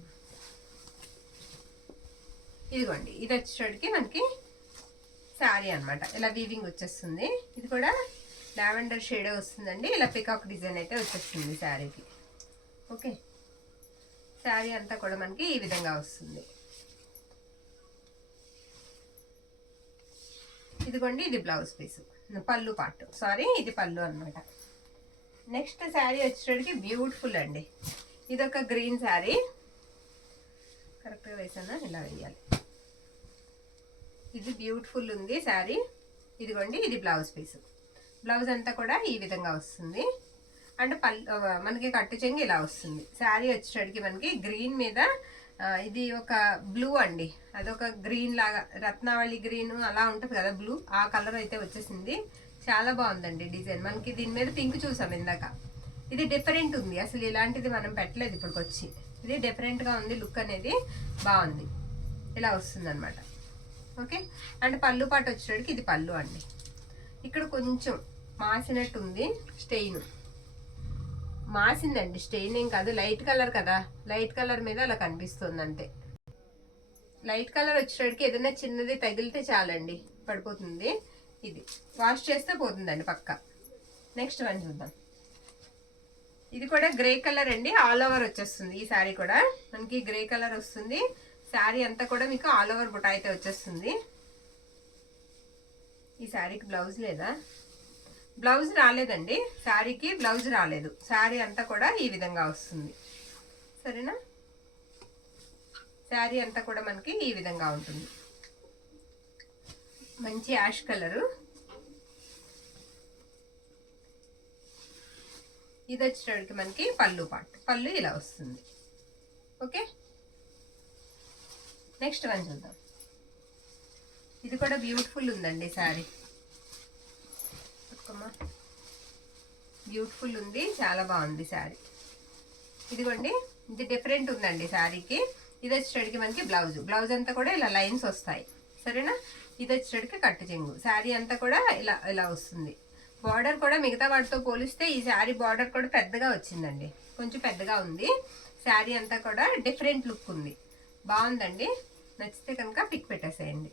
ఇదిగోండి ఇది వచ్చేటట్టుకి మనకి శారీ అనమాట. ఇలా వీవింగ్ వచ్చేస్తుంది. ఇది కూడా లావెండర్ షేడ్ వస్తుందండి. ఇలా పికాక్ డిజైన్ అయితే వచ్చేస్తుంది శారీకి. ఓకే, శారీ అంతా కూడా మనకి ఈ విధంగా వస్తుంది. ఇదిగోండి ఇది బ్లౌజ్ పీసు, పళ్ళు పార్ట్, సారీ ఇది పళ్ళు అనమాట. నెక్స్ట్ శారీ వచ్చేటప్పటికి బ్యూటిఫుల్ అండి. ఇది ఒక గ్రీన్ శారీ, కరెక్ట్గా వేసానా, ఇలా వేయాలి. ఇది బ్యూటిఫుల్ ఉంది శారీ. ఇదిగోండి ఇది బ్లౌజ్ పీసు. బ్లౌజ్ అంతా కూడా ఈ విధంగా వస్తుంది. అండ్ మనకి కట్టు చెంగు ఇలా వస్తుంది. శారీ వచ్చేటప్పటికి మనకి గ్రీన్ మీద ఇది ఒక బ్లూ అండి, అదొక గ్రీన్ లాగా రత్నావళి గ్రీన్ అలా ఉంటుంది కదా బ్లూ, ఆ కలర్ అయితే వచ్చేసింది. చాలా బాగుందండి డిజైన్. మనకి దీని మీద పింక్ చూసాం ఇందాక. ఇది డిఫరెంట్ ఉంది, అసలు ఇలాంటిది మనం పెట్టలేదు ఇప్పటికొచ్చి. ఇది డిఫరెంట్గా ఉంది, లుక్ అనేది బాగుంది. ఇలా వస్తుంది అనమాట. ఓకే, అండ్ పళ్ళు పాటు వచ్చేటప్పటికి ఇది పళ్ళు అండి. ఇక్కడ కొంచెం మాసినట్టు ఉంది, స్టెయిన్ మాసిందండి. స్టెయిన్ ఏం కాదు, లైట్ కలర్ కదా, లైట్ కలర్ మీద అలా కనిపిస్తుంది అంతే. లైట్ కలర్ వచ్చేటప్పటికి ఏదైనా చిన్నది తగిలితే చాలండి, పడిపోతుంది. ఇది వాష్ చేస్తే పోతుందండి పక్క. నెక్స్ట్ వన్ చూద్దాం. ఇది కూడా గ్రే కలర్ అండి, ఆల్ ఓవర్ వచ్చేస్తుంది. ఈ శారీ కూడా మనకి గ్రే కలర్ వస్తుంది. శారీ అంతా కూడా మీకు ఆల్ ఓవర్ బుట్ట అయితే వచ్చేస్తుంది. ఈ శారీకి బ్లౌజ్ లేదా? బ్లౌజ్ రాలేదండి, శారీకి బ్లౌజ్ రాలేదు. శారీ అంతా కూడా ఈ విధంగా వస్తుంది. సరేనా, శారీ అంతా కూడా మనకి ఈ విధంగా ఉంటుంది. మంచి యాష్ కలరు. ఇది వచ్చేటప్పటికి మనకి పళ్ళు పార్ట్, పళ్ళు ఇలా వస్తుంది. ఓకే, నెక్స్ట్ వన్ చూద్దాం. ఇది కూడా బ్యూటిఫుల్ ఉందండి శారీ. బ్యూటిఫుల్ ఉంది, చాలా బాగుంది శారీ. ఇదిగోండి ఇది డిఫరెంట్ ఉందండి శారీకి. ఇది వచ్చేటడికి మనకి బ్లౌజ్, బ్లౌజ్ అంతా కూడా ఇలా లైన్స్ వస్తాయి. సరేనా, ఇది వచ్చేటడికి కట్టు చెంగు. శారీ అంతా కూడా ఇలా ఇలా వస్తుంది. బార్డర్ కూడా మిగతా వాటితో పోలిస్తే ఈ శారీ బార్డర్ కూడా పెద్దగా వచ్చిందండి, కొంచెం పెద్దగా ఉంది. శారీ అంతా కూడా డిఫరెంట్ లుక్ ఉంది, బాగుందండి. నచ్చితే కనుక పిక్ పెట్టేసేయండి.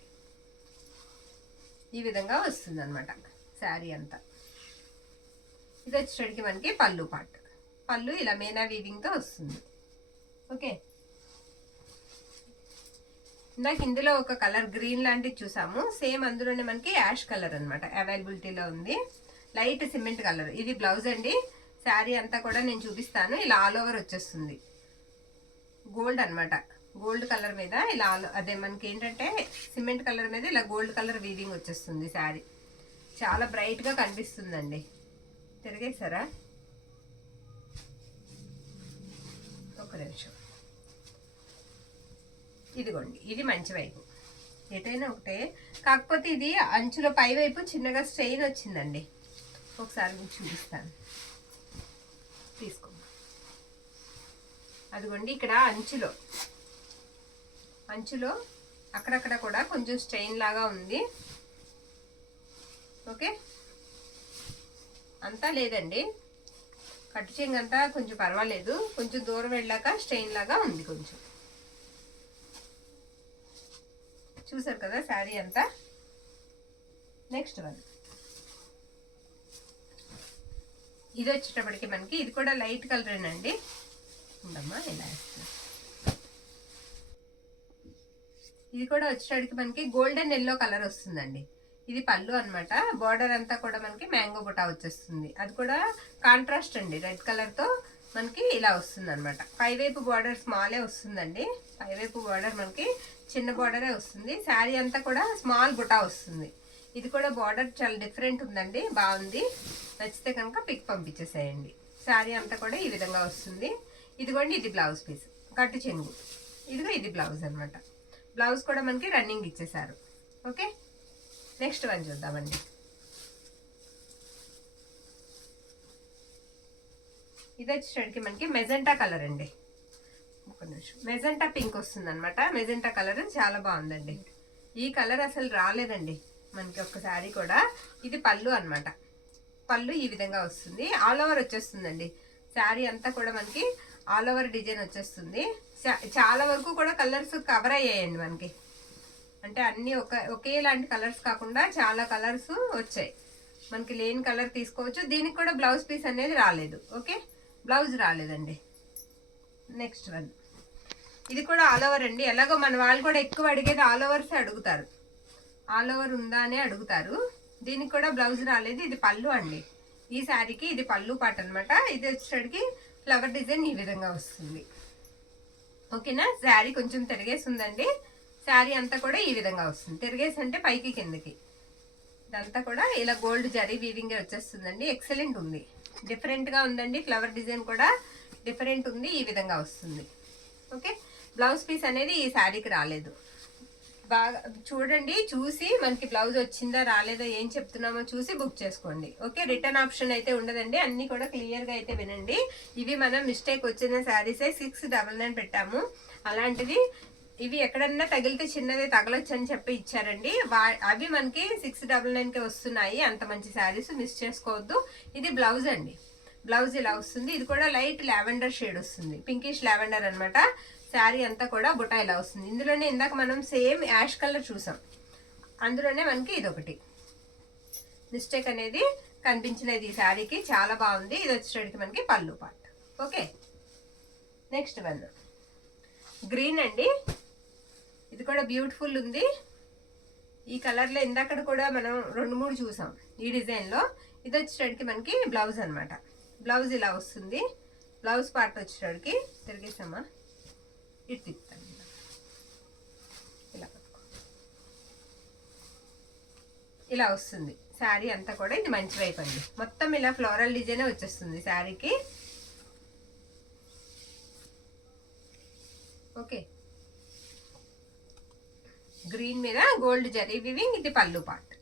ఈ విధంగా వస్తుంది అనమాట శారీ అంతా. ఇది వచ్చేటడికి మనకి పళ్ళు పార్ట్, పళ్ళు ఇలా మేనా వీవింగ్తో వస్తుంది. ఓకే, ఇందాక ఇందులో ఒక కలర్ గ్రీన్ లాంటిది చూసాము, సేమ్ అందులోనే మనకి యాష్ కలర్ అనమాట అవైలబిలిటీలో ఉంది. Light cement colour. ఇది బ్లౌజ్ అండి. శారీ అంతా కూడా నేను చూపిస్తాను. ఇలా ఆల్ ఓవర్ వచ్చేస్తుంది, గోల్డ్ అనమాట. గోల్డ్ కలర్ మీద ఇలా అదే మనకి ఏంటంటే సిమెంట్ కలర్ మీద ఇలా గోల్డ్ కలర్ వీవింగ్ వచ్చేస్తుంది. శారీ చాలా బ్రైట్గా కనిపిస్తుందండి. తిరిగేసారా, ఒక నిమిషం. ఇదిగోండి ఇది మంచి వైపు, ఎటైనా ఒకటే, కాకపోతే ఇది అంచులో పై వైపు చిన్నగా స్ట్రెయిన్ వచ్చిందండి. ఒకసారి మీకు చూపిస్తాను, తీసుకో. అదిగోండి ఇక్కడ అంచులో అక్కడక్కడ కూడా కొంచెం స్ట్రెయిన్ లాగా ఉంది. ఓకే, అంతా లేదండి, కట్టు చెంగు అంతా కొంచెం పర్వాలేదు. కొంచెం దూరం వెళ్ళాక స్ట్రెయిన్ లాగా ఉంది కొంచెం. చూసారు కదా శారీ అంతా. Next one. ఇది వచ్చేటప్పటికి మనకి ఇది కూడా లైట్ కలరేనండి. ఉండమ్మా ఇలా వేస్తాను. ఇది కూడా వచ్చేటప్పటికి మనకి గోల్డెన్ ఎల్లో కలర్ వస్తుందండి. ఇది పళ్ళు అనమాట. బార్డర్ అంతా కూడా మనకి మ్యాంగో బుటా వచ్చేస్తుంది. అది కూడా కాంట్రాస్ట్ అండి, రెడ్ కలర్తో మనకి ఇలా వస్తుంది అనమాట. పైవైపు బార్డర్ స్మాలే వస్తుందండి. పైవైపు బార్డర్ మనకి చిన్న బార్డరే వస్తుంది. శారీ అంతా కూడా స్మాల్ బుటా వస్తుంది. ఇది కూడా బార్డర్ చాలా డిఫరెంట్ ఉందండి, బాగుంది. నచ్చితే కనుక పిక్ పంపించేసేయండి. శారీ అంతా కూడా ఈ విధంగా వస్తుంది. ఇదిగోండి ఇది బ్లౌజ్ పీస్, కట్టు చెంగు. ఇదిగో ఇది బ్లౌజ్ అనమాట. బ్లౌజ్ కూడా మనకి రన్నింగ్ ఇచ్చేసారు. ఓకే, నెక్స్ట్ వన్ చూద్దామండి. ఇది వచ్చేసరికి మనకి మెజెంటా కలర్ అండి. ఒక నిమిషం, మెజెంటా పింక్ వస్తుంది అనమాట. మెజెంటా కలర్ చాలా బాగుందండి. ఈ కలర్ అసలు రాలేదండి మనకి ఒక్కసారి కూడా. ఇది పళ్ళు అన్నమాట. పళ్ళు ఈ విధంగా వస్తుంది, ఆల్ ఓవర్ వచ్చేస్తుందండి. శారీ అంతా కూడా మనకి ఆల్ ఓవర్ డిజైన్ వచ్చేస్తుంది. చాలా వరకు కూడా కలర్స్ కవర్ అయ్యాయండి మనకి, అంటే అన్ని ఒకేలాంటి కలర్స్ కాకుండా చాలా కలర్స్ వచ్చాయి. మనకి లేని కలర్ తీసుకోవచ్చు. దీనికి కూడా బ్లౌజ్ పీస్ అనేది రాలేదు. ఓకే, బ్లౌజ్ రాలేదండి. నెక్స్ట్ వన్, ఇది కూడా ఆల్ ఓవర్ అండి. ఎలాగో మన వాళ్ళు కూడా ఎక్కువ అడిగేది ఆల్ ఓవర్సే అడుగుతారు, ఆల్ ఓవర్ ఉందా అని అడుగుతారు. దీనికి కూడా బ్లౌజ్ రాలేదు. ఇది పళ్ళు అండి. ఈ శారీకి ఇది పళ్ళు పాట అనమాట. ఇది వచ్చేసరికి ఫ్లవర్ డిజైన్ ఈ విధంగా వస్తుంది. ఓకేనా, శారీ కొంచెం తిరిగేసి ఉందండి. శారీ అంతా కూడా ఈ విధంగా వస్తుంది. తిరిగేసి అంటే పైకి కిందకి, ఇదంతా కూడా ఇలా గోల్డ్ జరీ వీవింగ్ వచ్చేస్తుందండి. ఎక్సలెంట్ ఉంది, డిఫరెంట్ గా ఉందండి. ఫ్లవర్ డిజైన్ కూడా డిఫరెంట్ ఉంది, ఈ విధంగా వస్తుంది. ఓకే, బ్లౌజ్ పీస్ అనేది ఈ శారీకి రాలేదు. బాగా చూడండి, చూసి మనకి బ్లౌజ్ వచ్చిందా రాలేదా ఏం చెప్తున్నామో చూసి బుక్ చేసుకోండి. ఓకే, రిటర్న్ ఆప్షన్ అయితే ఉండదండి. అన్ని కూడా క్లియర్ గా అయితే వినండి. ఇవి మనం మిస్టేక్ వచ్చిన శారీసే 699 పెట్టాము. అలాంటిది ఇవి ఎక్కడన్నా తగిలితే చిన్నదే తగలొచ్చు అని చెప్పి ఇచ్చారండి. అవి మనకి 699కి వస్తున్నాయి. అంత మంచి శారీస్ మిస్ చేసుకోవద్దు. ఇది బ్లౌజ్ అండి. బ్లౌజ్ ఇలా వస్తుంది. ఇది కూడా లైట్ లావెండర్ షేడ్ వస్తుంది, పింకిష్ లావెండర్ అనమాట. శారీ అంతా కూడా బుటా ఇలా వస్తుంది. ఇందులోనే ఇందాక మనం సేమ్ యాష్ కలర్ చూసాం, అందులోనే మనకి ఇదొకటి మిస్టేక్ అనేది కనిపించలేదు ఈ శారీకి. చాలా బాగుంది. ఇది వచ్చేసరికి మనకి పళ్ళు part. Okay, next one green అండి. ఇది కూడా బ్యూటిఫుల్ ఉంది. ఈ కలర్లో ఇందాక కూడా మనం 2-3 చూసాం ఈ డిజైన్లో. ఇది వచ్చేసరికి మనకి బ్లౌజ్ అనమాట. బ్లౌజ్ ఇలా వస్తుంది. బ్లౌజ్ పార్ట్ వచ్చేసరికి తిరిగేసామా, ఇటు తిప్పుతాను ఇలా, ఇలా వస్తుంది శారీ అంతా కూడా. ఇది మంచి వైపు అండి. మొత్తం ఇలా ఫ్లోరల్ డిజైన్ వచ్చేస్తుంది శారీకి. ఓకే, గ్రీన్ మీద గోల్డ్ జరీ వివింగ్. ఇది పళ్ళు పార్ట్.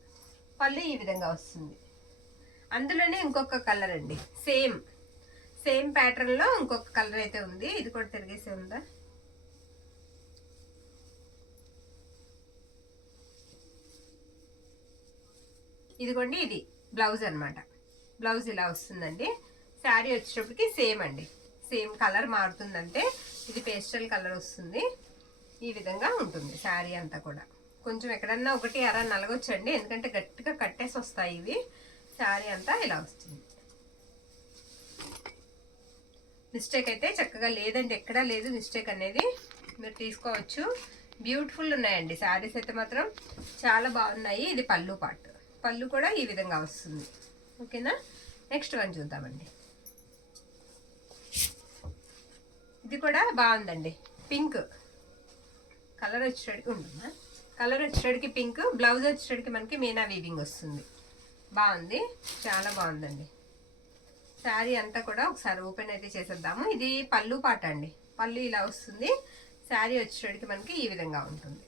పళ్ళు ఈ విధంగా వస్తుంది. అందులోనే ఇంకొక కలర్ అండి, సేమ్ ప్యాటర్న్ లో ఇంకొక కలర్ అయితే ఉంది. ఇది కూడా తిరిగేసే ఉందా, ఇదిగోండి. ఇది బ్లౌజ్ అనమాట. బ్లౌజ్ ఇలా వస్తుందండి. శారీ వచ్చేటప్పటికి సేమ్ అండి, సేమ్ కలర్ మారుతుందంటే ఇది పేస్టల్ కలర్ వస్తుంది. ఈ విధంగా ఉంటుంది శారీ అంతా కూడా. కొంచెం ఎక్కడన్నా ఒకటి అర నలగొచ్చండి, ఎందుకంటే గట్టిగా కట్టేసి వస్తాయి ఇవి. శారీ అంతా ఇలా వస్తుంది. మిస్టేక్ అయితే చక్కగా లేదండి, ఎక్కడా లేదు మిస్టేక్ అనేది, మీరు తీసుకోవచ్చు. బ్యూటిఫుల్ ఉన్నాయండి శారీస్ అయితే మాత్రం చాలా బాగున్నాయి. ఇది పళ్ళు పార్ట్. పళ్ళు కూడా ఈ విధంగా వస్తుంది. ఓకేనా, నెక్స్ట్ వన్ చూద్దామండి. ఇది కూడా బాగుందండి. పింక్ కలర్ వచ్చేటికి ఉంటుందా, కలర్ వచ్చేటికి పింక్. బ్లౌజ్ వచ్చేటికి మనకి మీనా వీవింగ్ వస్తుంది. బాగుంది, చాలా బాగుందండి. శారీ అంతా కూడా ఒకసారి ఓపెన్ అయితే చేసేద్దాము. ఇది పళ్ళు పాట అండి. పళ్ళు ఇలా వస్తుంది. శారీ వచ్చేటికి మనకి ఈ విధంగా ఉంటుంది.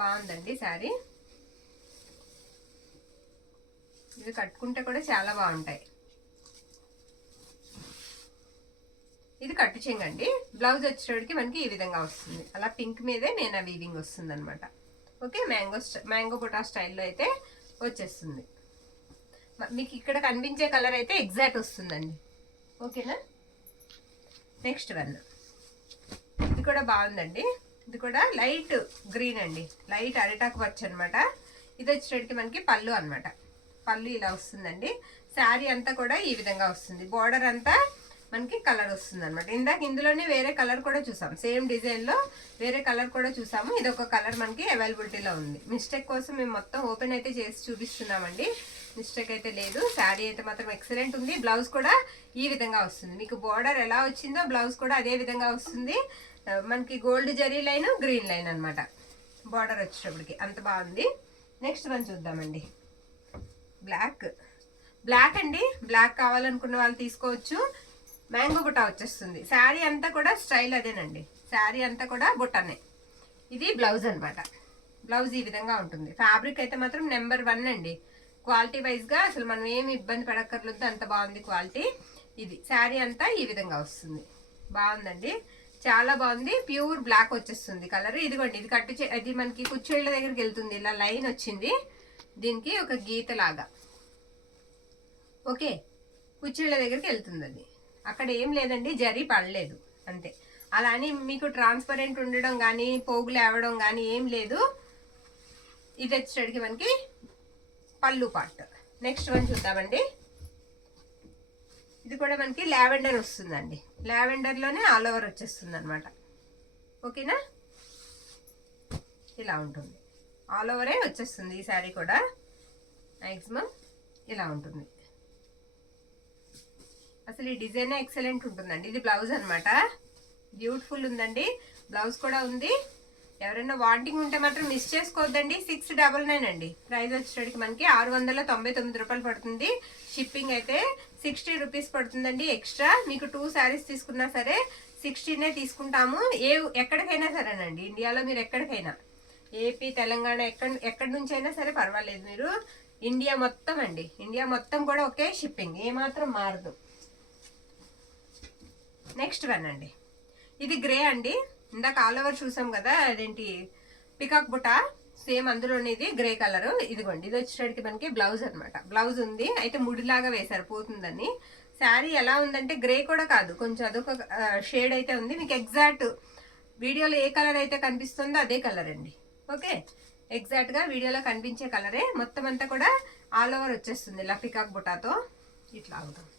బాగుందండి శారీ. ఇవి కట్టుకుంటే కూడా చాలా బాగుంటాయి. ఇది కట్టు చెంగండి. బ్లౌజ్ వచ్చేటికి మనకి ఈ విధంగా వస్తుంది. అలా పింక్ మీదే మీనా వీవింగ్ వస్తుంది అనమాట. ఓకే, మ్యాంగో బుటా స్టైల్లో అయితే వచ్చేస్తుంది. మీకు ఇక్కడ కనిపించే కలర్ అయితే ఎగ్జాక్ట్ వస్తుందండి. ఓకేనా, నెక్స్ట్ వన్. ఇది కూడా బాగుందండి. ఇది కూడా లైట్ గ్రీన్ అండి, లైట్ అరిటాకు పచ్చ అనమాట. ఇది వచ్చేటికి మనకి పళ్ళు అనమాట. పళ్ళు ఇలా వస్తుందండి. శారీ అంతా కూడా ఈ విధంగా వస్తుంది. బార్డర్ అంతా మనకి కలర్ వస్తుంది అనమాట. ఇందాక ఇందులోనే వేరే కలర్ కూడా చూసాం, సేమ్ డిజైన్ లో వేరే కలర్ కూడా చూసాము. ఇది ఒక కలర్ మనకి అవైలబిలిటీలో ఉంది. మిస్టేక్ కోసం మేము మొత్తం ఓపెన్ అయితే చేసి చూపిస్తున్నామండి, మిస్టేక్ అయితే లేదు. శారీ అయితే మాత్రం ఎక్సలెంట్ ఉంది. బ్లౌజ్ కూడా ఈ విధంగా వస్తుంది. మీకు బార్డర్ ఎలా వచ్చిందో బ్లౌజ్ కూడా అదే విధంగా వస్తుంది. మనకి gold zari line, green line అనమాట బార్డర్ వచ్చేటప్పటికి. అంత బాగుంది. నెక్స్ట్ వన్ చూద్దామండి. బ్లాక్ అండి. బ్లాక్ కావాలనుకున్న వాళ్ళు తీసుకోవచ్చు. మ్యాంగో బుట్ట వచ్చేస్తుంది. శారీ అంతా కూడా స్టైల్ అదేనండి. శారీ అంతా కూడా బుట్టనే. ఇది బ్లౌజ్ అనమాట. బ్లౌజ్ ఈ విధంగా ఉంటుంది. ఫ్యాబ్రిక్ అయితే మాత్రం నెంబర్ 1 అండి. క్వాలిటీ వైజ్గా అసలు మనం ఏమి ఇబ్బంది పడక్కర్లేదు, అంత బాగుంది క్వాలిటీ. ఇది శారీ అంతా ఈ విధంగా వస్తుంది. బాగుందండి. చాలా బాగుంది. ప్యూర్ బ్లాక్ వచ్చేస్తుంది కలర్. ఇదిగోండి ఇది అది మనకి కుచ్చేళ్ళ దగ్గరికి వెళ్తుంది. ఇలా లైన్ వచ్చింది దీనికి ఒక గీత లాగా. ఓకే, కుచ్చేళ్ళ దగ్గరికి వెళ్తుంది అది. అక్కడ ఏం లేదండి, జరీ పడలేదు అంతే. అలా అని మీకు ట్రాన్స్పరెంట్ ఉండడం కానీ పోగులు ఏవడం కానీ ఏం లేదు. ఇది వచ్చేటికి మనకి పళ్ళు పార్ట్. నెక్స్ట్ వన్ చూద్దామండి. ఇది కూడా మనకి లావెండర్ వస్తుందండి. లావెండర్లోనే ఆల్ ఓవర్ వచ్చేస్తుంది అనమాట. ఓకేనా, ఇలా ఉంటుంది. ఆల్ ఓవరే వచ్చేస్తుంది ఈ శారీ కూడా. మ్యాక్సిమం ఇలా ఉంటుంది. అసలు ఈ డిజైన్ ఎక్సలెంట్ ఉంటుందండి. ఇది బ్లౌజ్ అనమాట. బ్యూటిఫుల్ ఉందండి. బ్లౌజ్ కూడా ఉంది. ఎవరైనా వాంటింగ్ ఉంటే మాత్రం మిస్ చేసుకోవద్దండి. 699 అండి. ప్రైస్ వచ్చేటికి మనకి 699 రూపాయలు పడుతుంది. షిప్పింగ్ అయితే 60 రూపీస్ పడుతుందండి ఎక్స్ట్రా. మీకు 2 శారీస్ తీసుకున్నా సరే 16 తీసుకుంటాము. ఎక్కడికైనా సరేనండి, ఇండియాలో మీరు ఎక్కడికైనా, ఏపీ తెలంగాణ ఎక్కడి నుంచి అయినా సరే పర్వాలేదు. మీరు ఇండియా మొత్తం అండి, ఇండియా మొత్తం కూడా ఒకే షిప్పింగ్, ఏమాత్రం మారదు. నెక్స్ట్ వన్ అండి. ఇది గ్రే అండి. ఇందాక ఆల్ ఓవర్ చూసాం కదా, అదేంటి పికాక్ బుట్ట, సేమ్ అందులోనే ఇది గ్రే కలర్. ఇదిగోండి ఇది వచ్చేటికి మనకి బ్లౌజ్ అనమాట. బ్లౌజ్ ఉంది, అయితే ముడిలాగా వేశారు పోతుందని. శారీ ఎలా ఉందంటే గ్రే కూడా కాదు, కొంచెం అదొక షేడ్ అయితే ఉంది. మీకు ఎగ్జాక్ట్ వీడియోలో ఏ కలర్ అయితే కనిపిస్తుందో అదే కలర్ అండి. ఓకే, ఎగ్జాక్ట్ గా వీడియోలో కనిపించే కలరే. మొత్తం అంతా కూడా ఆల్ ఓవర్ వచ్చేస్తుంది ఇలా పికాక్ బుటాతో. ఇట్లా అవుతుంది.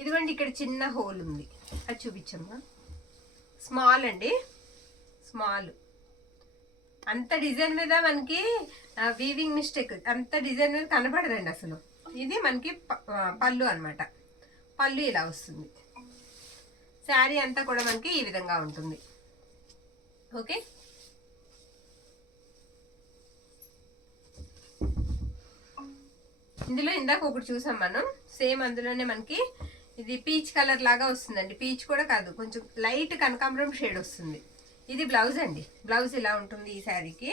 ఇదిగోండి ఇక్కడ చిన్న హోల్ ఉంది, అది చూపించమ్మా. స్మాల్ అండి, స్మాల్. అంత డిజైన్ మీద మనకి వీవింగ్ మిస్టేక్, అంత డిజైన్ మీద కనపడదండి అసలు. ఇది మనకి పళ్ళు అనమాట. పళ్ళు ఇలా వస్తుంది. శారీ అంతా కూడా మనకి ఈ విధంగా ఉంటుంది. ఓకే, ఇందులో ఇందాక ఒకటి చూసాం మనం, సేమ్ అందులోనే మనకి ఇది పీచ్ కలర్ లాగా వస్తుందండి. పీచ్ కూడా కాదు, కొంచెం లైట్ కనకాంబరం షేడ్ వస్తుంది. ఇది బ్లౌజ్ అండి. బ్లౌజ్ ఇలా ఉంటుంది ఈ శారీకి.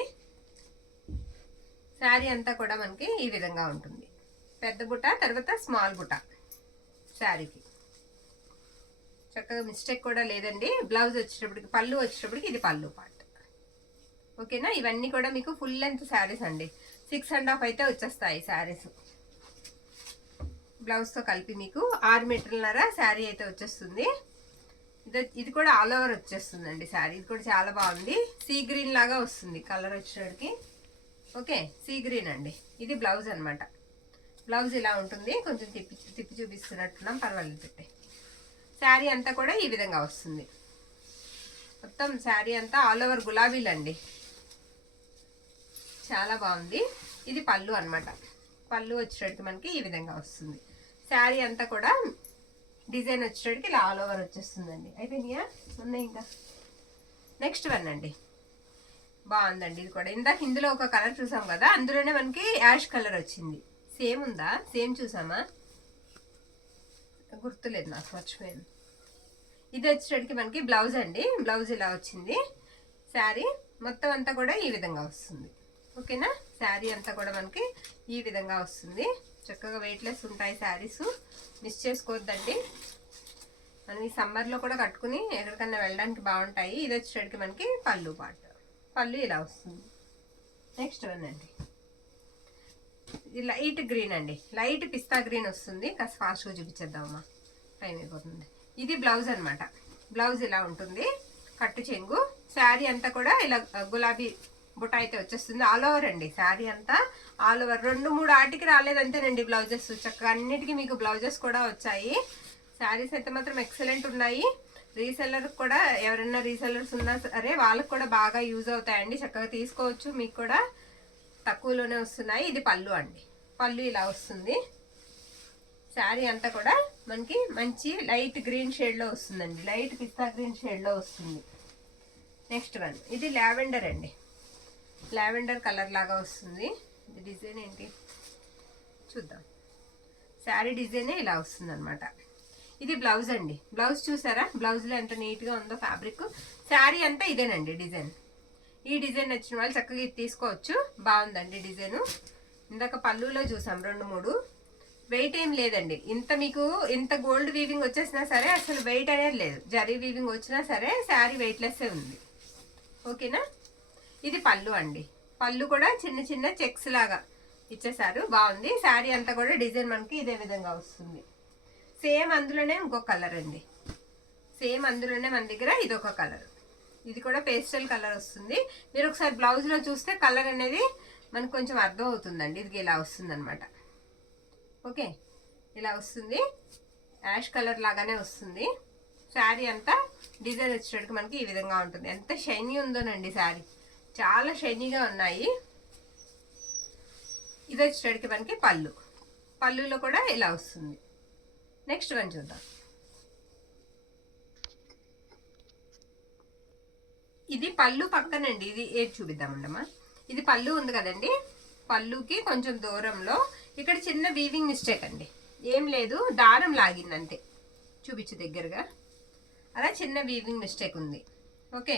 శారీ అంతా కూడా మనకి ఈ విధంగా ఉంటుంది. పెద్ద బుట్ట, తర్వాత స్మాల్ బుట్ట శారీకి. చక్కగా మిస్టేక్ కూడా లేదండి. బ్లౌజ్ వచ్చేటప్పటికి, పళ్ళు వచ్చేటప్పటికి ఇది పళ్ళు పార్ట్. ఓకేనా, ఇవన్నీ కూడా మీకు ఫుల్ లెంత్ శారీస్ అండి. 6.5 అయితే వచ్చేస్తాయి శారీస్. బ్లౌజ్తో కలిపి మీకు 6 మీటర్లన్నర శారీ అయితే వచ్చేస్తుంది. ఇది కూడా ఆల్ ఓవర్ వచ్చేస్తుందండి శారీ. ఇది కూడా చాలా బాగుంది. సీ గ్రీన్ లాగా వస్తుంది కలర్ వచ్చేటికి. ఓకే, సీ గ్రీన్ అండి. ఇది బ్లౌజ్ అనమాట. బ్లౌజ్ ఇలా ఉంటుంది. కొంచెం తిప్పి చూపిస్తున్నట్టున్నాం, పర్వాలేదు పెట్టే. శారీ అంతా కూడా ఈ విధంగా వస్తుంది. మొత్తం శారీ అంతా ఆల్ ఓవర్ గులాబీలు అండి. చాలా బాగుంది. ఇది పళ్ళు అనమాట. పళ్ళు వచ్చేటికి మనకి ఈ విధంగా వస్తుంది. శారీ అంతా కూడా డిజైన్ వచ్చేటికి ఇలా ఆల్ ఓవర్ వచ్చేస్తుందండి. అయిపోయినాయా, ఉన్నాయి ఇంకా. నెక్స్ట్ వన్ అండి. బాగుందండి ఇది కూడా. ఇందాక ఇందులో ఒక కలర్ చూసాం కదా, అందులోనే మనకి యాష్ కలర్ వచ్చింది. సేమ్ ఉందా, సేమ్ చూసామా, గుర్తులేదు నాకు, మర్చిపోయాను. ఇది వచ్చేటికి మనకి బ్లౌజ్ అండి. బ్లౌజ్ ఇలా వచ్చింది. శారీ మొత్తం అంతా కూడా ఈ విధంగా వస్తుంది. ఓకేనా, శారీ అంతా కూడా మనకి ఈ విధంగా వస్తుంది. చక్కగా వెయిట్లెస్ ఉంటాయి శారీస్, మిస్ చేసుకోవద్దండి. మనం ఈ సమ్మర్లో కూడా కట్టుకుని ఎక్కడికన్నా వెళ్ళడానికి బాగుంటాయి. ఇది వచ్చేటికి మనకి పళ్ళు పార్ట్. పళ్ళు ఇలా వస్తుంది. నెక్స్ట్ వన్ అండి. ఇది లైట్ గ్రీన్ అండి. లైట్ పిస్తా గ్రీన్ వస్తుంది. కాస్త ఫాస్ట్గా చూపించేద్దామమ్మా, టైం అయిపోతుంది. ఇది బ్లౌజ్ అనమాట. బ్లౌజ్ ఇలా ఉంటుంది, కట్టు చెంగు. శారీ అంతా కూడా ఇలా గులాబీ బుట్ట అయితే వచ్చేస్తుంది. ఆల్ ఓవర్ అండి. శారీ అంతా ఆల్ ఓవర్. 2-3 ఆటికి రాలేదంతేనండి బ్లౌజెస్. చక్కగా అన్నిటికీ మీకు బ్లౌజెస్ కూడా వచ్చాయి. శారీస్ అయితే మాత్రం ఎక్సలెంట్ ఉన్నాయి. రీసెల్లర్ కూడా, ఎవరైనా రీసెల్లర్స్ ఉన్నా సరే వాళ్ళకి కూడా బాగా యూజ్ అవుతాయండి. చక్కగా తీసుకోవచ్చు, మీకు కూడా తక్కువలోనే వస్తున్నాయి. ఇది పళ్ళు అండి. పళ్ళు ఇలా వస్తుంది. శారీ అంతా కూడా మనకి మంచి లైట్ గ్రీన్ షేడ్లో వస్తుందండి. లైట్ పిస్తా గ్రీన్ షేడ్లో వస్తుంది. Next one. ఇది లావెండర్ అండి. లావెండర్ కలర్ లాగా వస్తుంది. ఇది డిజైన్ ఏంటి చూద్దాం. శారీ డిజైనే ఇలా వస్తుంది అనమాట. ఇది బ్లౌజ్ అండి. బ్లౌజ్ చూసారా, బ్లౌజ్లో ఎంత నీట్గా ఉందో ఫ్యాబ్రిక్. శారీ అంతా ఇదేనండి డిజైన్. ఈ డిజైన్ నచ్చిన వాళ్ళు చక్కగా ఇది తీసుకోవచ్చు. బాగుందండి డిజైను. ఇందాక పళ్ళులో చూసాం 2-3. వెయిట్ ఏం లేదండి. మీకు ఇంత గోల్డ్ వీవింగ్ వచ్చేసినా సరే అసలు వెయిట్ అనేది లేదు. జరీ వీవింగ్ వచ్చినా సరే శారీ వెయిట్లెస్ ఉంది. ఓకేనా. ఇది పళ్ళు అండి. పళ్ళు కూడా చిన్న చిన్న చెక్స్ లాగా ఇచ్చేసారు, బాగుంది. శారీ అంతా కూడా డిజైన్ మనకి ఇదే విధంగా వస్తుంది. సేమ్ అందులోనే ఇంకొక కలర్ అండి. సేమ్ అందులోనే మన దగ్గర ఇదొక కలర్. ఇది కూడా పేస్టల్ కలర్ వస్తుంది. మీరు ఒకసారి బ్లౌజ్లో చూస్తే కలర్ అనేది మనకు కొంచెం అర్థం అవుతుందండి. ఇది ఇలా వస్తుంది అనమాట. ఓకే, ఇలా వస్తుంది. యాష్ కలర్ లాగానే వస్తుంది. శారీ అంతా డిజైన్ వచ్చేటట్టు మనకి ఈ విధంగా ఉంటుంది. ఎంత షైనీ ఉందోనండి శారీ, చాలా షైనీగా ఉన్నాయి. ఇది వచ్చేటట్టుకి మనకి పళ్ళు. పళ్ళులో కూడా ఇలా వస్తుంది. నెక్స్ట్ వన్ చూద్దాం. ఇది పళ్ళు పక్కనండి. ఇది ఏది చూపిద్దామండమ్మా. ఇది పళ్ళు ఉంది కదండి, పళ్ళుకి కొంచెం దూరంలో ఇక్కడ చిన్న వీవింగ్ మిస్టేక్ అండి. ఏం లేదు, దారం లాగిందంతే. చూపించు దగ్గరగా. అలా చిన్న వీవింగ్ మిస్టేక్ ఉంది. ఓకే,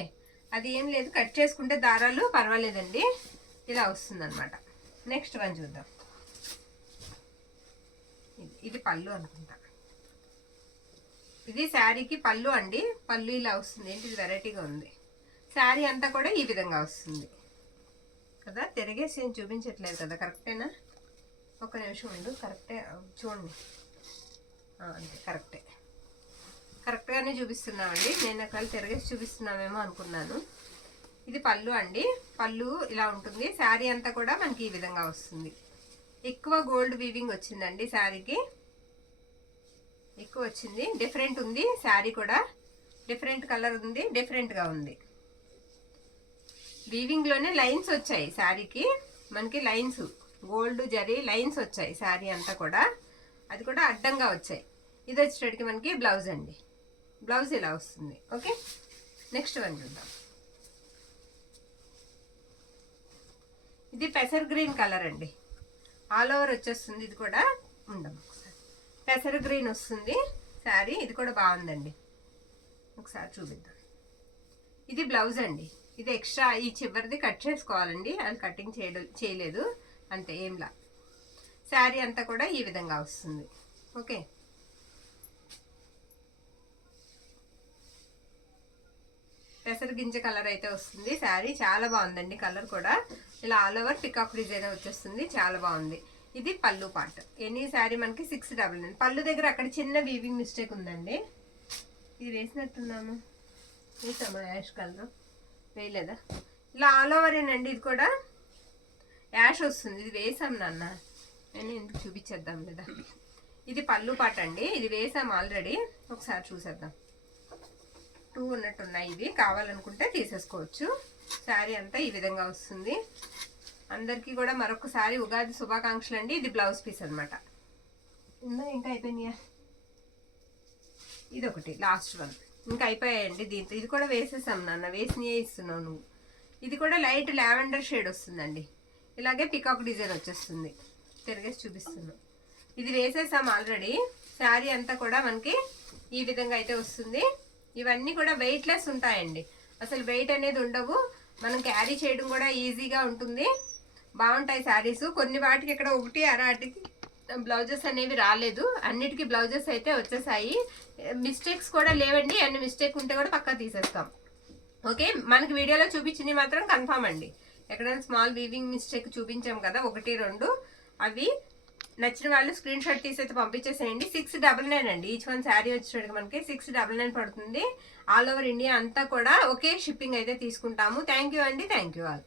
అది ఏం లేదు, కట్ చేసుకుంటే దారాలు పర్వాలేదండి. ఇలా వస్తుంది అనమాట. నెక్స్ట్ వన్ చూద్దాం. ఇది పళ్ళు అనుకుంటా. ఇది శారీకి పళ్ళు అండి. పళ్ళు ఇలా వస్తుంది. ఏంటి, ఇది వెరైటీగా ఉంది. శారీ అంతా కూడా ఈ విధంగా వస్తుంది కదా. తిరిగేసి ఏం చూపించట్లేదు కదా, కరెక్టేనా? ఒక నిమిషం ఉండు, కరెక్టే చూడండి. అంతే, కరెక్ట్గానే చూపిస్తున్నామండి. నేను అక్కడ తిరిగేసి చూపిస్తున్నామేమో అనుకున్నాను. ఇది పళ్ళు అండి. పళ్ళు ఇలా ఉంటుంది. శారీ అంతా కూడా మనకి ఈ విధంగా వస్తుంది. ఎక్కువ గోల్డ్ వీవింగ్ వచ్చిందండి శారీకి, ఎక్కువ వచ్చింది. డిఫరెంట్ ఉంది శారీ కూడా, డిఫరెంట్ కలర్ ఉంది, డిఫరెంట్గా ఉంది. వీవింగ్లోనే లైన్స్ వచ్చాయి శారీకి మనకి. లైన్స్, గోల్డ్ జరీ లైన్స్ వచ్చాయి శారీ అంతా కూడా. అది కూడా అడ్డంగా వచ్చాయి. ఇది వచ్చేటప్పటికి మనకి బ్లౌజ్ అండి. బ్లౌజ్ ఇలా వస్తుంది. ఓకే, నెక్స్ట్ వన్ చూద్దాం. ఇది పెసర్ గ్రీన్ కలర్ అండి. ఆల్ ఓవర్ వచ్చేస్తుంది. ఇది కూడా ఉండము ఒకసారి. పెసర్ గ్రీన్ వస్తుంది శారీ. ఇది కూడా బాగుందండి. ఒకసారి చూపిద్దాం. ఇది బ్లౌజ్ అండి. ఇది ఎక్స్ట్రా ఈ చివరిది కట్ చేసుకోవాలండి. అది కటింగ్ చేయలేదు అంతే, ఏంలా. శారీ అంతా కూడా ఈ విధంగా వస్తుంది. ఓకే, పెసర గింజ కలర్ అయితే వస్తుంది శారీ. చాలా బాగుందండి కలర్ కూడా. ఇలా ఆల్ ఓవర్ పికాక్ డిజైన్ వచ్చేస్తుంది, చాలా బాగుంది. ఇది పళ్ళు పార్ట్. ఎనీ శారీ మనకి 699. పళ్ళు దగ్గర అక్కడ చిన్న వీవింగ్ మిస్టేక్ ఉందండి. ఇది వేసినట్టున్నాము, వేసామా? Ash colour వేయలేదా? ఇలా ఆల్ ఓవర్ ఏనండి. ఇది కూడా యాష్ వస్తుంది. ఇది వేసాం నాన్న, నేను ఎందుకు చూపించేద్దాం లేదా. ఇది పళ్ళు పాట అండి. ఇది వేసాం ఆల్రెడీ. ఒకసారి చూసేద్దాం. 2 ఉన్నట్టున్నాయి. ఇవి కావాలనుకుంటే తీసేసుకోవచ్చు. శారీ అంతా ఈ విధంగా వస్తుంది. అందరికీ కూడా మరొకసారి ఉగాది శుభాకాంక్షలు అండి. ఇది బ్లౌజ్ పీస్ అనమాట. ఇంకా అయిపోయినాయా? ఇది ఒకటి లాస్ట్ వన్. ఇంకా అయిపోయాయండి దీంతో. ఇది కూడా వేసేసాం నాన్న, వేసినయే ఇస్తున్నావు నువ్వు. ఇది కూడా లైట్ లావెండర్ షేడ్ వస్తుందండి. ఇలాగే పికాక్ డిజైన్ వచ్చేస్తుంది. తిరిగేసి చూపిస్తున్నాం. ఇది వేసేసాం ఆల్రెడీ. శారీ అంతా కూడా మనకి ఈ విధంగా అయితే వస్తుంది. ఇవన్నీ కూడా వెయిట్లెస్ ఉంటాయండి. అసలు వెయిట్ అనేది ఉండవు. మనం క్యారీ చేయడం కూడా ఈజీగా ఉంటుంది. బాగుంటాయి శారీస్. కొన్ని వాటికి ఇక్కడ 1 అరాటికి బ్లౌజెస్ అనేవి రాలేదు. అన్నిటికీ బ్లౌజెస్ అయితే వచ్చేసాయి. మిస్టేక్స్ కూడా లేవండి. అన్ని మిస్టేక్ ఉంటే కూడా పక్కా తీసేస్తాం. ఓకే, మనకి వీడియోలో చూపించింది మాత్రం కన్ఫామ్ అండి. ఎక్కడైనా స్మాల్ వీవింగ్ మిస్టేక్ చూపించాం కదా, 1, 2 అవి నచ్చిన వాళ్ళు స్క్రీన్ షాట్ తీసి అయితే పంపించేసేయండి. 699 అండి. ఈచ్ వన్ శారీ వచ్చేటప్పుడు మనకి 699 పడుతుంది. ఆల్ ఓవర్ ఇండియా అంతా కూడా ఒకే షిప్పింగ్ అయితే తీసుకుంటాము. థ్యాంక్ యూ అండి. Thank you all.